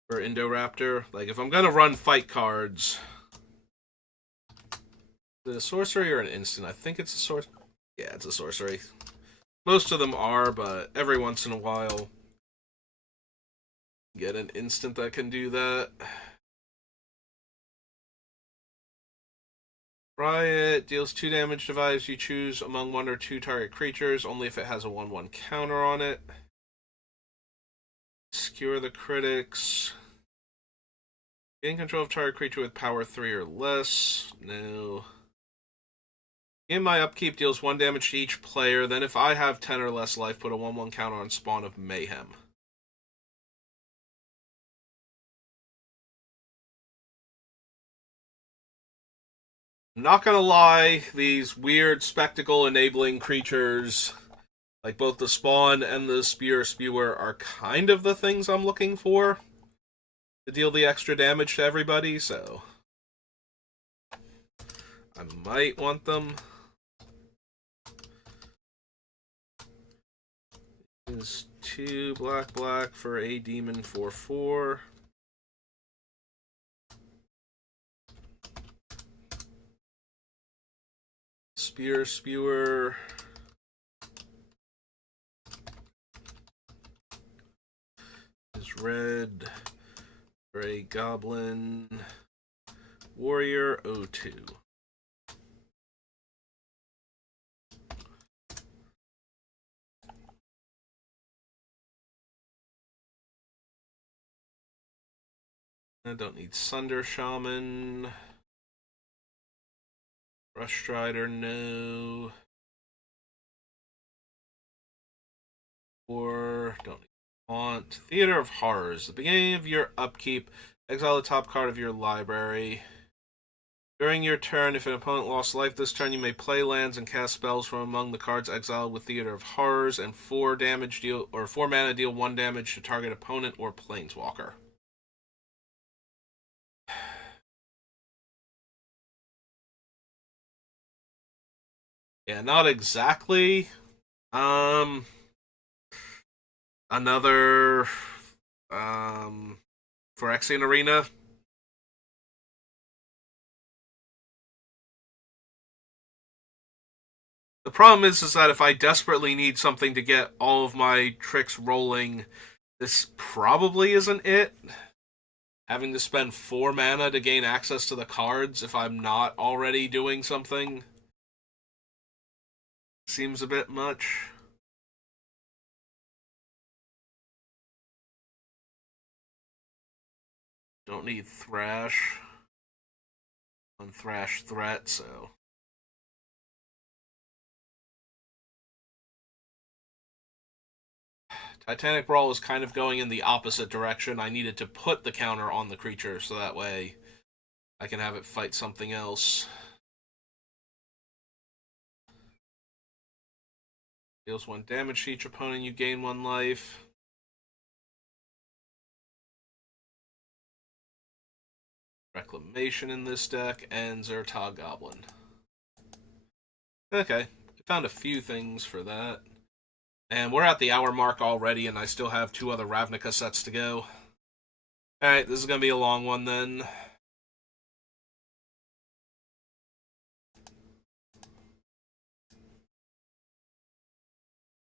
for Indoraptor. Like, if I'm going to run fight cards. Is it a sorcery or an instant? I think it's a sorcery. Yeah, it's a sorcery. Most of them are, but every once in a while, get an instant that can do that. Riot deals 2 damage to values you choose among 1 or 2 target creatures, only if it has a 1/1 counter on it. Skewer the critics. Gain control of target creature with power 3 or less. No. In my upkeep, deals 1 damage to each player. Then, if I have 10 or less life, put a 1/1 counter on Spawn of Mayhem. I'm not gonna lie, these weird spectacle enabling creatures, like both the Spawn and the Spear Spewer, are kind of the things I'm looking for to deal the extra damage to everybody, so I might want them. Is 2 black for a demon 4/4. Spear Spewer. Is red for a goblin warrior 02. I don't need Sunder Shaman. Rush Strider, no. Or don't need Haunt. Theater of Horrors. At the beginning of your upkeep, exile the top card of your library. During your turn, if an opponent lost life this turn, you may play lands and cast spells from among the cards exiled with Theater of Horrors, and 4 mana deal 1 damage to target opponent or planeswalker. Yeah, not exactly. Another Phyrexian Arena. The problem is that if I desperately need something to get all of my tricks rolling, this probably isn't it. Having to spend 4 mana to gain access to the cards if I'm not already doing something seems a bit much. Don't need Thrash. On Thrash threat, so. Titanic Brawl is kind of going in the opposite direction. I needed to put the counter on the creature so that way I can have it fight something else. Deals 1 damage to each opponent, you gain 1 life. Reclamation in this deck, and Zertog Goblin. Okay, I found a few things for that. And we're at the hour mark already, and I still have 2 other Ravnica sets to go. Alright, this is going to be a long one then.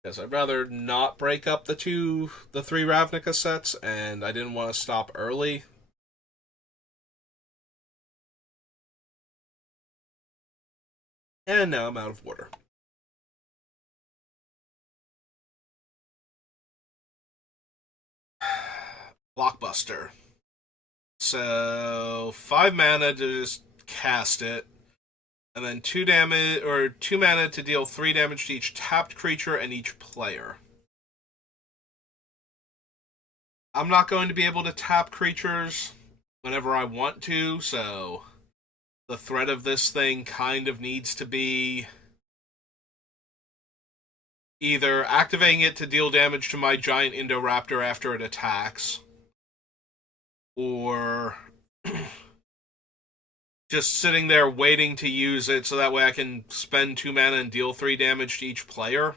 Because I'd rather not break up the 3 Ravnica sets, and I didn't want to stop early. And now I'm out of water. Blockbuster. So 5 mana to just cast it, and then 2 mana to deal 3 damage to each tapped creature and each player. I'm not going to be able to tap creatures whenever I want to, so the threat of this thing kind of needs to be either activating it to deal damage to my giant Indoraptor after it attacks, or just sitting there waiting to use it so that way I can spend 2 mana and deal 3 damage to each player.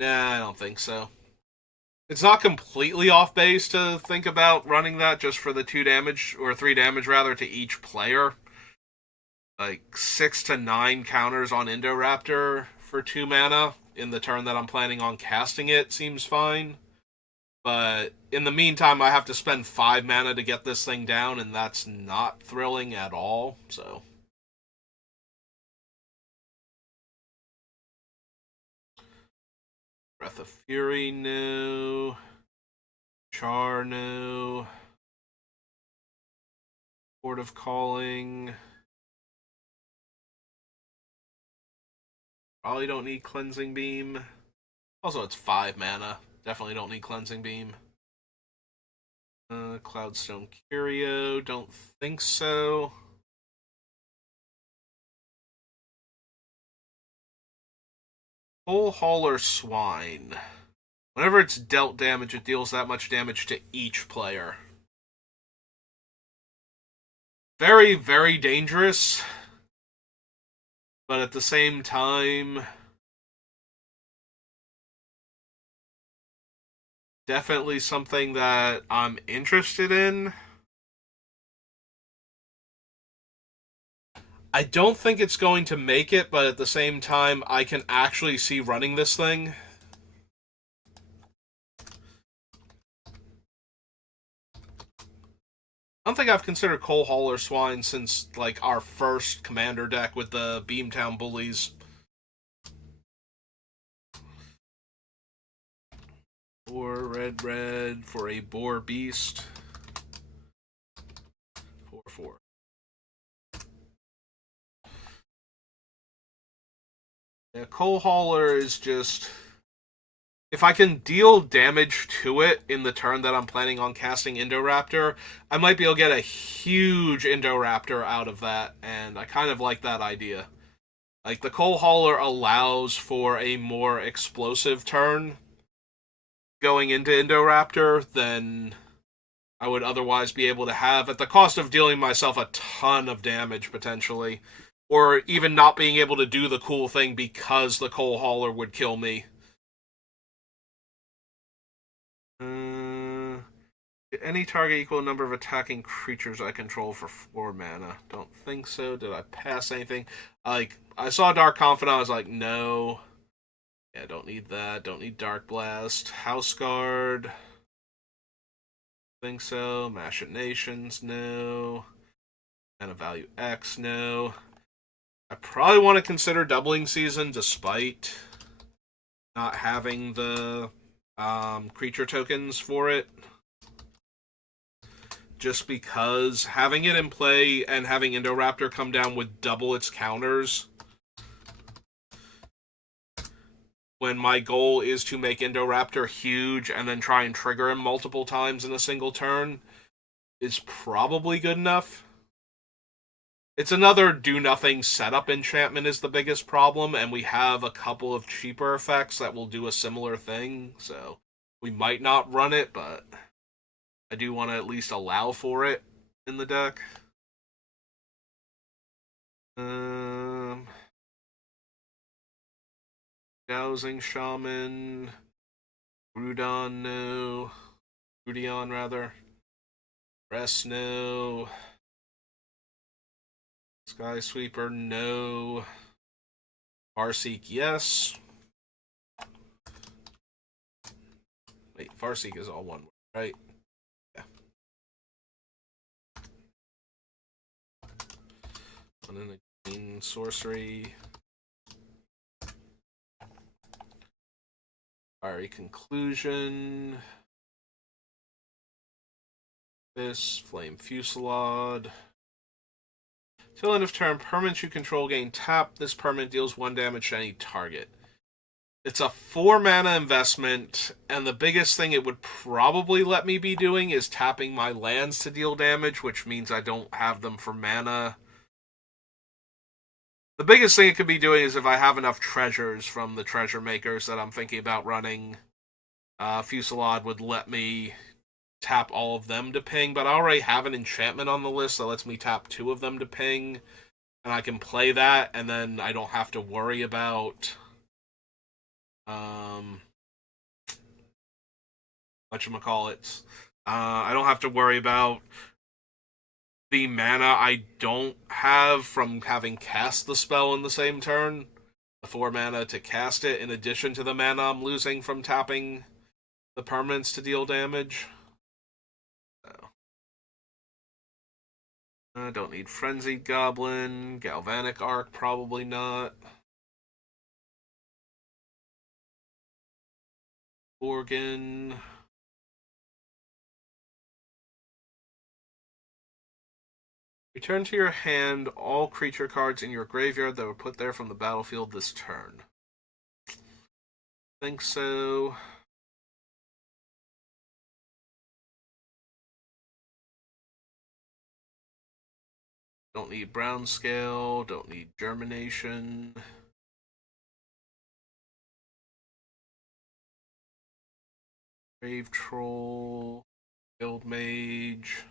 Nah, I don't think so. It's not completely off base to think about running that just for the 2 damage, or 3 damage rather, to each player. Like 6 to 9 counters on Indoraptor for 2 mana in the turn that I'm planning on casting it seems fine. But in the meantime, I have to spend 5 mana to get this thing down, and that's not thrilling at all, so. Breath of Fury, no. Char, no. Port of Calling. Probably don't need Cleansing Beam. Also, it's 5 mana. Definitely don't need Cleansing Beam. Cloudstone Curio, don't think so. Full Hauler Swine. Whenever it's dealt damage, it deals that much damage to each player. Very, very dangerous. But at the same time, definitely something that I'm interested in. I don't think it's going to make it, but at the same time, I can actually see running this thing. I don't think I've considered Coal Hauler Swine since, like, our first commander deck with the Beamtown Bullies. 4 red for a boar beast. 4/4. Yeah, Coal Hauler is just... If I can deal damage to it in the turn that I'm planning on casting Indoraptor, I might be able to get a huge Indoraptor out of that, and I kind of like that idea. Like, the Coal Hauler allows for a more explosive turn going into Indoraptor than I would otherwise be able to have, at the cost of dealing myself a ton of damage, potentially. Or even not being able to do the cool thing because the Coal Hauler would kill me. Any target equal number of attacking creatures I control for 4 mana. Don't think so. Did I pass anything? Like, I saw Dark Confidant, I was like, no. Yeah, don't need that. Don't need Dark Blast. House Guard. Think so. Machinations, no. Mana value X, no. I probably want to consider doubling season despite not having the creature tokens for it. Just because having it in play and having Indoraptor come down with double its counters when my goal is to make Indoraptor huge and then try and trigger him multiple times in a single turn is probably good enough. It's another do-nothing setup enchantment is the biggest problem, and we have a couple of cheaper effects that will do a similar thing, so we might not run it, but I do want to at least allow for it in the deck. Dowsing Shaman, Grudon, no. Grudion, rather. Rest, no. Sky Sweeper, no. Farseek, yes. Wait, Farseek is all one word, right? Yeah. One in the green sorcery. Fiery Conclusion. This, Flame Fusillade. Till end of turn, permanents you control gain tap. This permanent deals 1 damage to any target. It's a 4 mana investment, and the biggest thing it would probably let me be doing is tapping my lands to deal damage, which means I don't have them for mana. The biggest thing it could be doing is if I have enough treasures from the treasure makers that I'm thinking about running. Fusillade would let me tap all of them to ping, but I already have an enchantment on the list that lets me tap 2 of them to ping, and I can play that, and then I don't have to worry about whatchamacallit. I don't have to worry about the mana I don't have from having cast the spell in the same turn. The 4 mana to cast it, in addition to the mana I'm losing from tapping the permanents to deal damage. So. Don't need Frenzied Goblin. Galvanic Arc, probably not. Organ. Return to your hand all creature cards in your graveyard that were put there from the battlefield this turn. Think so. Don't need Brown Scale. Don't need Germination. Grave Troll. Guild Mage.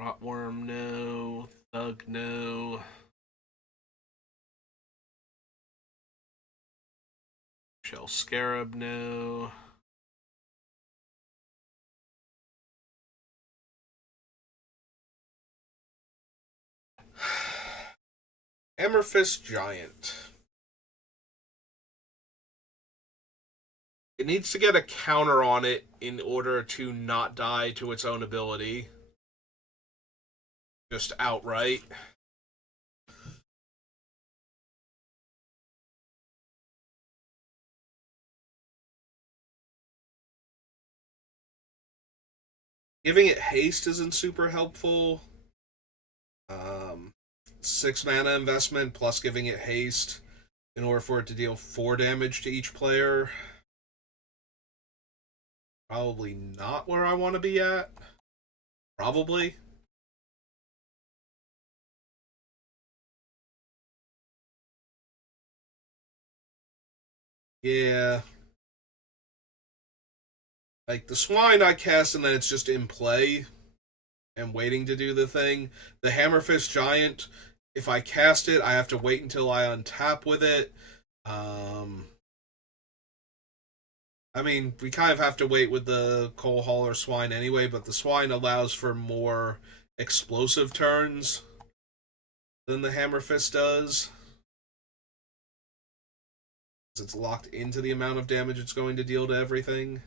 Rotworm, no. Thug, no. Shell Scarab, no. Hammerfist Giant. It needs to get a counter on it in order to not die to its own ability. Just outright. Giving it haste isn't super helpful. 6 mana investment plus giving it haste in order for it to deal 4 damage to each player. Probably not where I want to be at. Probably. Yeah. Like the swine I cast and then it's just in play and waiting to do the thing. The Hammerfist Giant, if I cast it, I have to wait until I untap with it. Um, I mean, we kind of have to wait with the Coal Hauler Swine anyway, but the Swine allows for more explosive turns than the Hammerfist does. It's locked into the amount of damage it's going to deal to everything.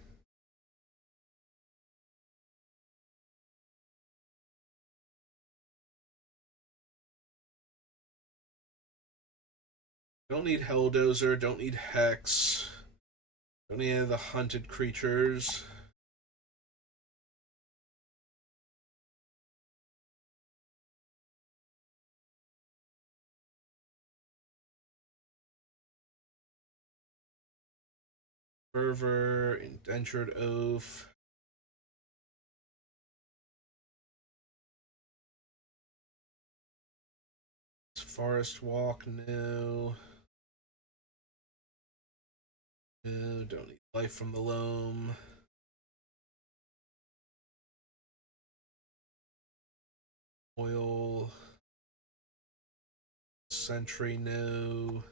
Don't need Helldozer, don't need Hex, don't need any of the hunted creatures. Fervor, Indentured Oath. Forest Walk, no. No, don't need Life from the Loam. Oil. Sentry, no.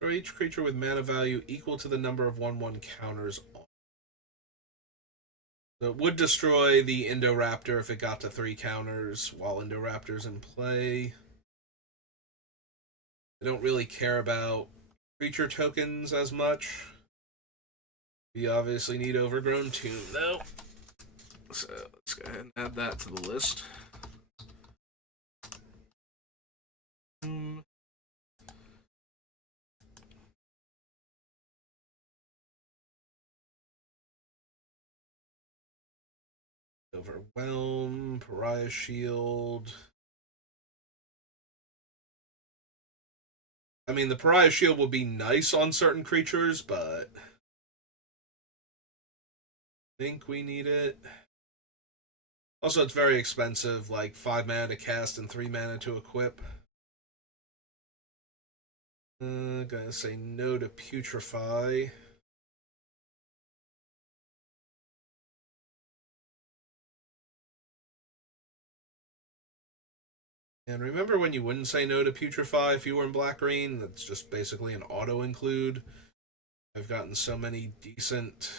For each creature with mana value equal to the number of 1/1 counters on. So it would destroy the Indoraptor if it got to 3 counters while Indoraptor's in play. I don't really care about creature tokens as much. We obviously need Overgrown Tomb, though. So let's go ahead and add that to the list. Overwhelm, Pariah Shield. I mean, the Pariah Shield would be nice on certain creatures, but I think we need it. Also, it's very expensive, like 5 mana to cast and 3 mana to equip. Gonna say no to Putrefy. And remember when you wouldn't say no to Putrefy if you were in black green? That's just basically an auto include. I've gotten so many decent.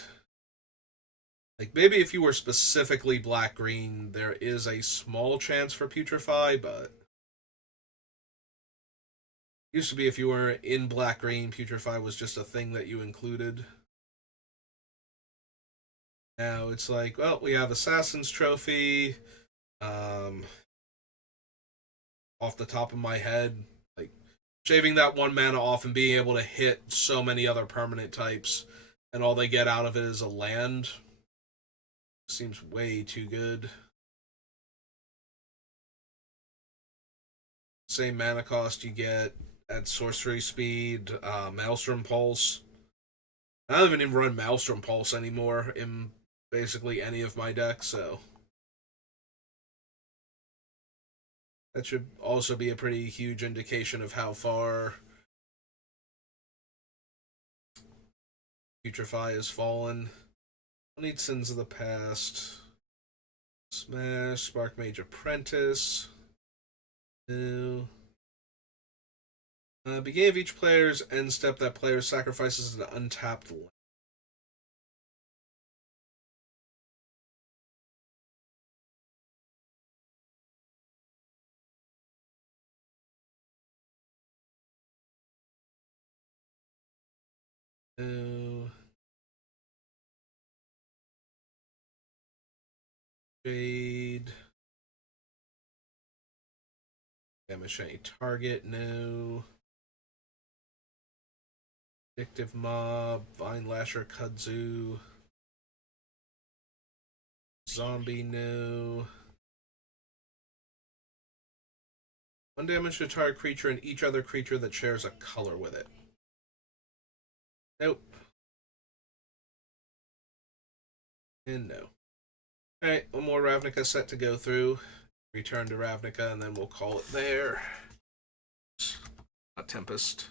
Like maybe if you were specifically black green, there is a small chance for Putrefy, but used to be if you were in black green, Putrefy was just a thing that you included. Now it's like, well, we have Assassin's Trophy. Um, Off the top of my head, like shaving that 1 mana off and being able to hit so many other permanent types, and all they get out of it is a land seems way too good. Same mana cost you get at sorcery speed, Maelstrom Pulse. I don't even run Maelstrom Pulse anymore in basically any of my decks, so that should also be a pretty huge indication of how far Putrefy has fallen. I need Sins of the Past. Smash, Spark Mage Apprentice. No. Beginning of each player's end step, that player sacrifices an untapped land. No. Jade. Damage any target. No. Addictive Mob, Vine Lasher Kudzu, Zombie No. 1 damage to target creature and each other creature that shares a color with it. Nope. And no. Alright, one more Ravnica set to go through. Return to Ravnica, and then we'll call it there. Not Tempest.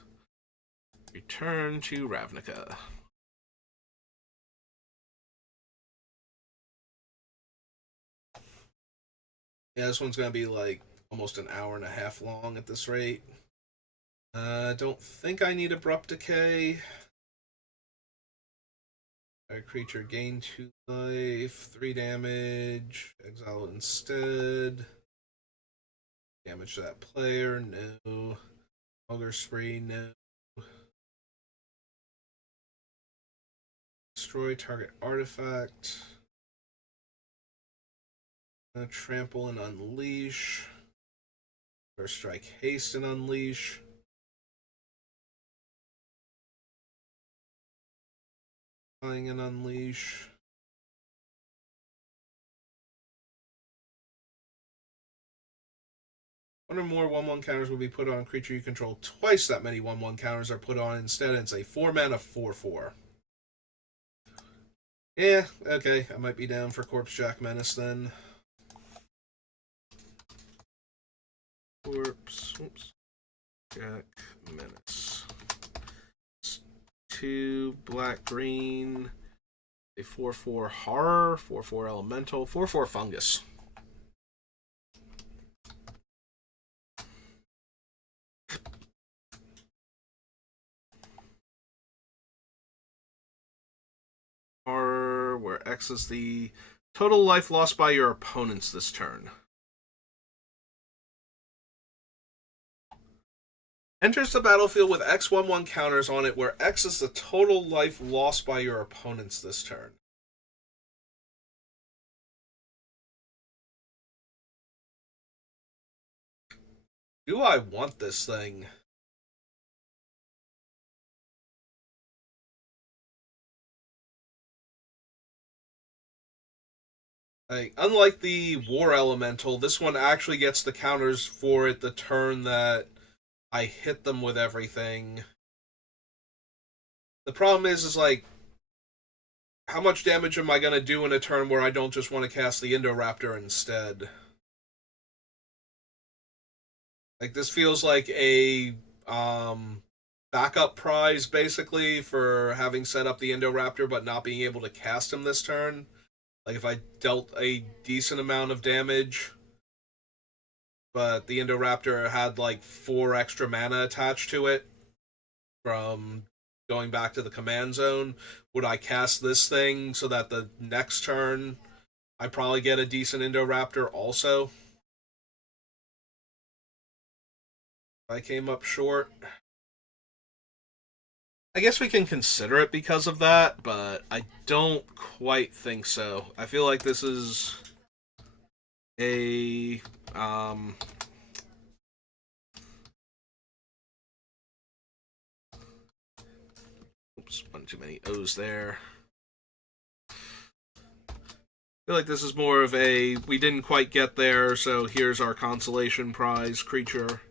Return to Ravnica. Yeah, this one's going to be like almost an hour and a half long at this rate. Don't think I need Abrupt Decay. A creature gain 2 life, 3 damage, exile it instead. Damage to that player, no. Auger Spree, no. Destroy target artifact. Trample and Unleash. First Strike, Haste and Unleash. Flying and Unleash. One or more 1/1 counters will be put on a creature you control. Twice that many 1/1 counters are put on instead. It's a 4-mana 4/4. Yeah, okay. I might be down for Corpse Jack Menace then. Corpse. Oops. Jack Menace. 2 black green. A 4/4 horror. 4/4 elemental. 4/4 fungus. Horror, where X is the total life lost by your opponents this turn. Enters the battlefield with X 1/1 counters on it, where X is the total life lost by your opponents this turn. Do I want this thing? Like, unlike the War Elemental, this one actually gets the counters for it the turn that I hit them with everything. The problem is like, how much damage am I going to do in a turn where I don't just want to cast the Indoraptor instead? Like, this feels like a backup prize, basically, for having set up the Indoraptor but not being able to cast him this turn. Like, if I dealt a decent amount of damage, but the Indoraptor had, like, 4 extra mana attached to it from going back to the command zone, would I cast this thing so that the next turn I probably get a decent Indoraptor also? I came up short. I guess we can consider it because of that, but I don't quite think so. I feel like this is a oops, one too many O's there. I feel like this is more of a we didn't quite get there, so here's our consolation prize creature.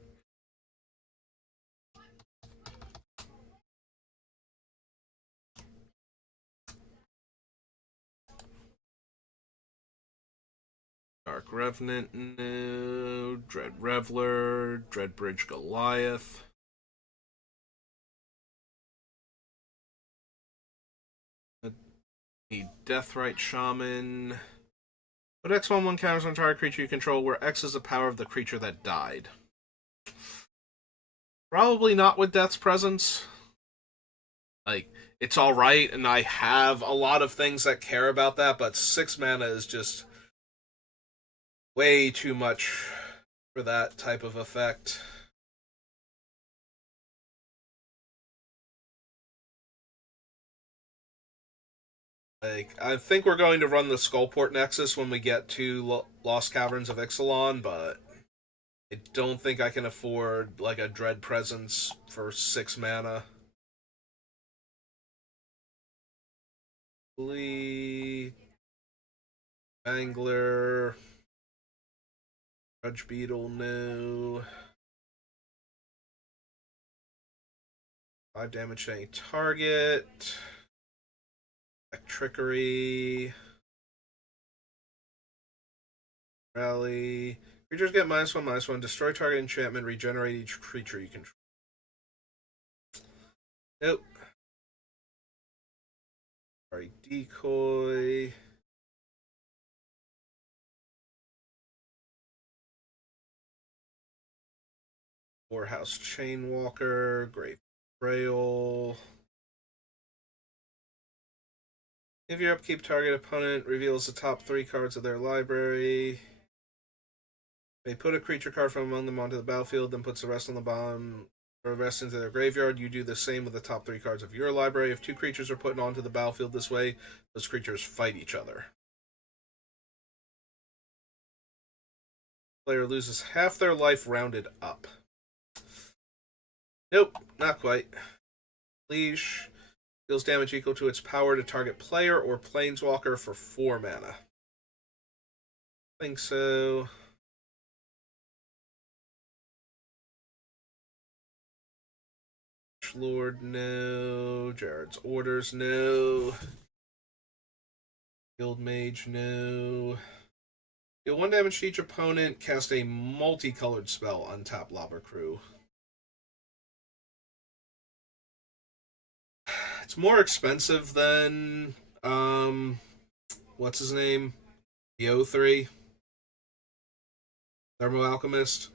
Dark Revenant, no. Dread Reveler, Dreadbridge Goliath. Need Deathrite Shaman. Put X 1/1 counters on target creature you control, where X is the power of the creature that died. Probably not with Death's Presence. Like, it's alright, and I have a lot of things that care about that, but 6 mana is just way too much for that type of effect. Like, I think we're going to run the Skullport Nexus when we get to Lost Caverns of Ixalan, but I don't think I can afford, like, a Dread Presence for 6 mana. Lee, Angler, Judge Beetle, no. 5 damage to any target. Trickery. Rally. Creatures get -1/-1. Destroy target enchantment. Regenerate each creature you control. Nope. Sorry, decoy. Warhouse Chainwalker. Grave Trail. If your upkeep target opponent reveals the top 3 cards of their library, may put a creature card from among them onto the battlefield, then puts the rest on the bottom, or the rest into their graveyard. You do the same with the top 3 cards of your library. If 2 creatures are put onto the battlefield this way, those creatures fight each other. Player loses half their life rounded up. Nope, not quite. Leash. Deals damage equal to its power to target player or planeswalker for 4 mana. I think so. Lord, no. Jared's Orders, no. Guild Mage, no. Deal 1 damage to each opponent. Cast a multicolored spell. Untap Lava Crew. It's more expensive than what's his name? The O3 Thermo Alchemist.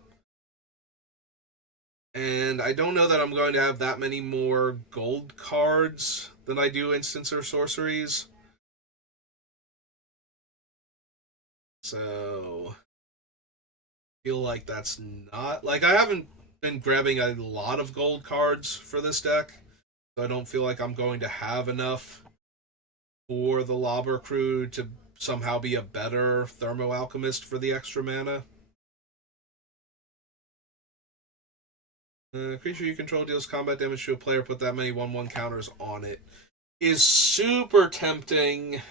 And I don't know that I'm going to have that many more gold cards than I do instants or sorceries. So I feel like that's not like I haven't been grabbing a lot of gold cards for this deck. So I don't feel like I'm going to have enough for the Lobber Crew to somehow be a better Thermo Alchemist for the extra mana. Creature you control deals combat damage to a player, put that many 1/1 counters on it. Is super tempting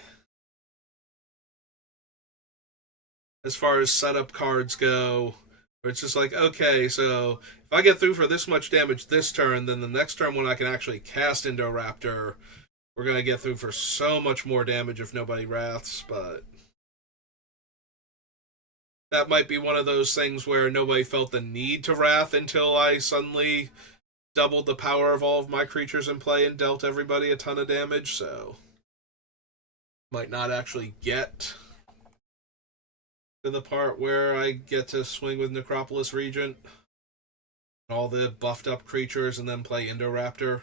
as far as setup cards go. Where it's just like, okay, so if I get through for this much damage this turn, then the next turn when I can actually cast Indoraptor, we're going to get through for so much more damage if nobody wraths, but that might be one of those things where nobody felt the need to wrath until I suddenly doubled the power of all of my creatures in play and dealt everybody a ton of damage, so might not actually get to the part where I get to swing with Necropolis Regent, all the buffed up creatures, and then play Indoraptor.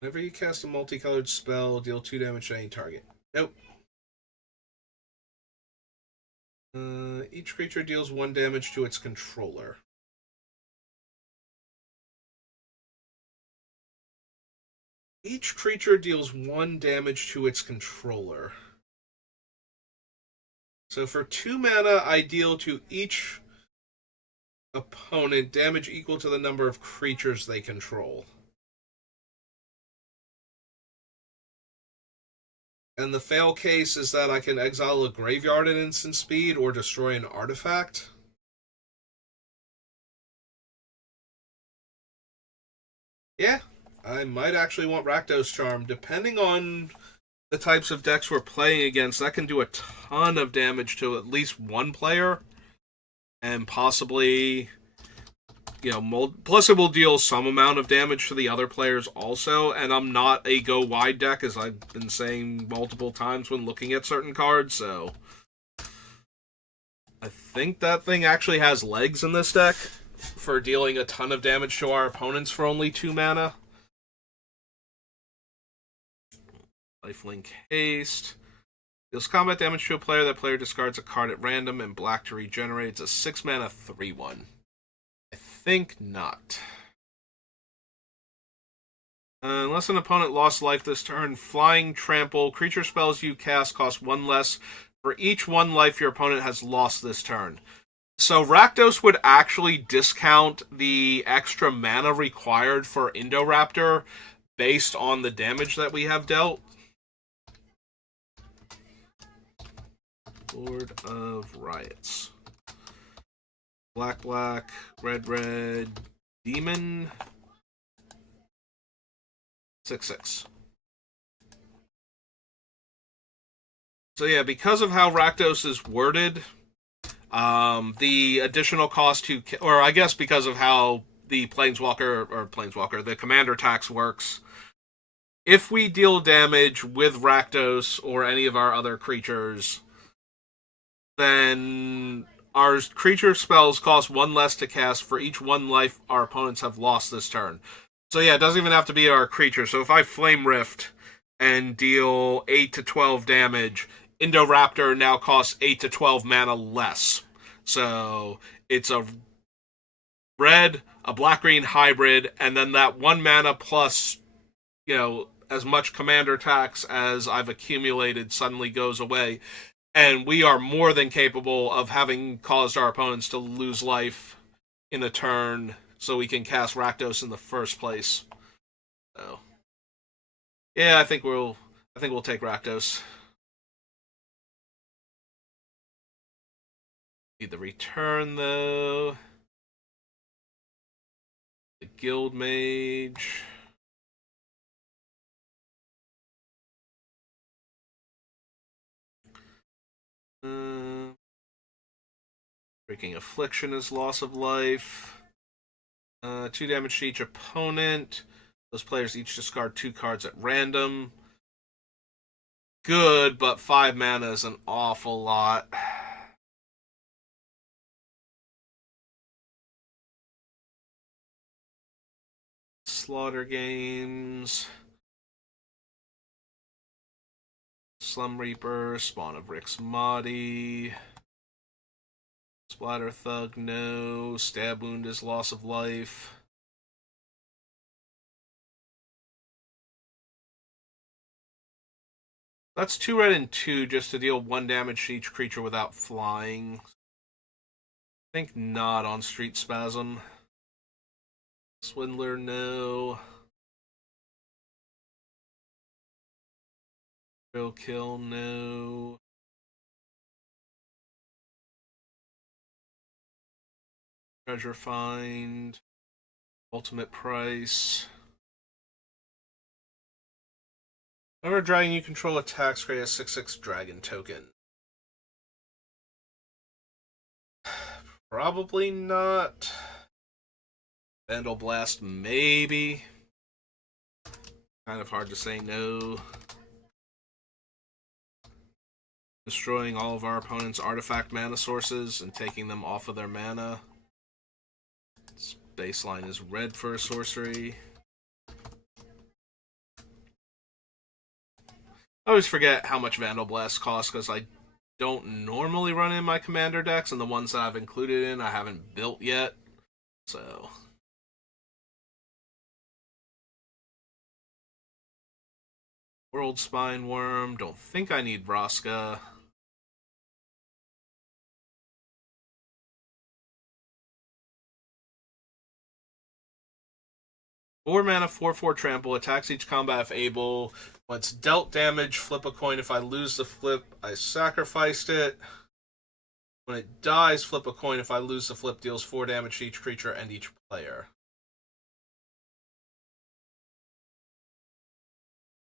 Whenever you cast a multicolored spell, deal 2 damage to any target. Nope. Each creature deals 1 damage to its controller. Each creature deals 1 damage to its controller. So for 2 mana, I deal to each opponent damage equal to the number of creatures they control. And the fail case is that I can exile a graveyard at instant speed or destroy an artifact. Yeah, I might actually want Rakdos Charm. Depending on the types of decks we're playing against, that can do a ton of damage to at least one player. And possibly, plus it will deal some amount of damage to the other players also. And I'm not a go wide deck, as I've been saying multiple times when looking at certain cards, so I think that thing actually has legs in this deck for dealing a ton of damage to our opponents for only 2 mana. Lifelink Haste. Deals combat damage to a player. That player discards a card at random and black to regenerate. It's a 6 mana 3/1. I think not. Unless an opponent lost life this turn, Flying Trample. Creature spells you cast cost 1 less for each 1 life your opponent has lost this turn. So Rakdos would actually discount the extra mana required for Indoraptor based on the damage that we have dealt. Lord of Riots. Black, black, red, red, demon. 6/6. So yeah, because of how Rakdos is worded, the additional cost to, or I guess because of how the Planeswalker, the commander tax works, if we deal damage with Rakdos or any of our other creatures, then our creature spells cost one less to cast for each one life our opponents have lost this turn. So yeah, it doesn't even have to be our creature. So if I Flame Rift and deal 8 to 12 damage, Indoraptor now costs 8 to 12 mana less. So it's a red, a black-green hybrid, and then that 1 mana plus, as much commander tax as I've accumulated suddenly goes away. And we are more than capable of having caused our opponents to lose life in a turn so we can cast Rakdos in the first place. So yeah, I think we'll take Rakdos. Need the return though. The Guild Mage. Breaking Affliction is loss of life. 2 damage to each opponent. Those players each discard 2 cards at random. Good, but 5 mana is an awful lot. Slaughter Games. Slum Reaper. Spawn of Rix Mahdi. Splatter Thug, no. Stab Wound is loss of life. That's 2 red and 2 just to deal 1 damage to each creature without flying. I think not on Street Spasm. Swindler, no. Thrill Kill, no. Treasure Find. Ultimate Price. Whenever a dragon you control attacks, create a 6/6 dragon token. Probably not. Vandal Blast, maybe. Kind of hard to say no. Destroying all of our opponent's artifact mana sources and taking them off of their mana. Its baseline is red for a sorcery. I always forget how much Vandal Blast costs because I don't normally run in my commander decks, and the ones that I've included in I haven't built yet. So World Spine Worm, don't think I need Vraska. Four mana, 4/4 trample, attacks each combat if able. When it's dealt damage, flip a coin. If I lose the flip, I sacrificed it. When it dies, flip a coin. If I lose the flip, deals 4 damage to each creature and each player.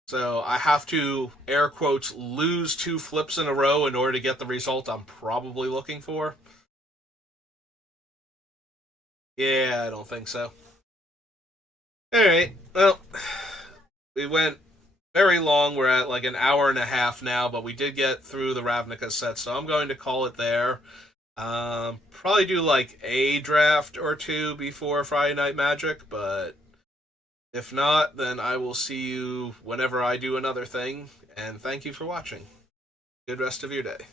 So I have to, air quotes, lose 2 flips in a row in order to get the result I'm probably looking for. Yeah, I don't think so. Alright, well, we went very long. We're at like an hour and a half now, but we did get through the Ravnica set, so I'm going to call it there. Probably do like a draft or 2 before Friday Night Magic, but if not, then I will see you whenever I do another thing, and thank you for watching. Good rest of your day.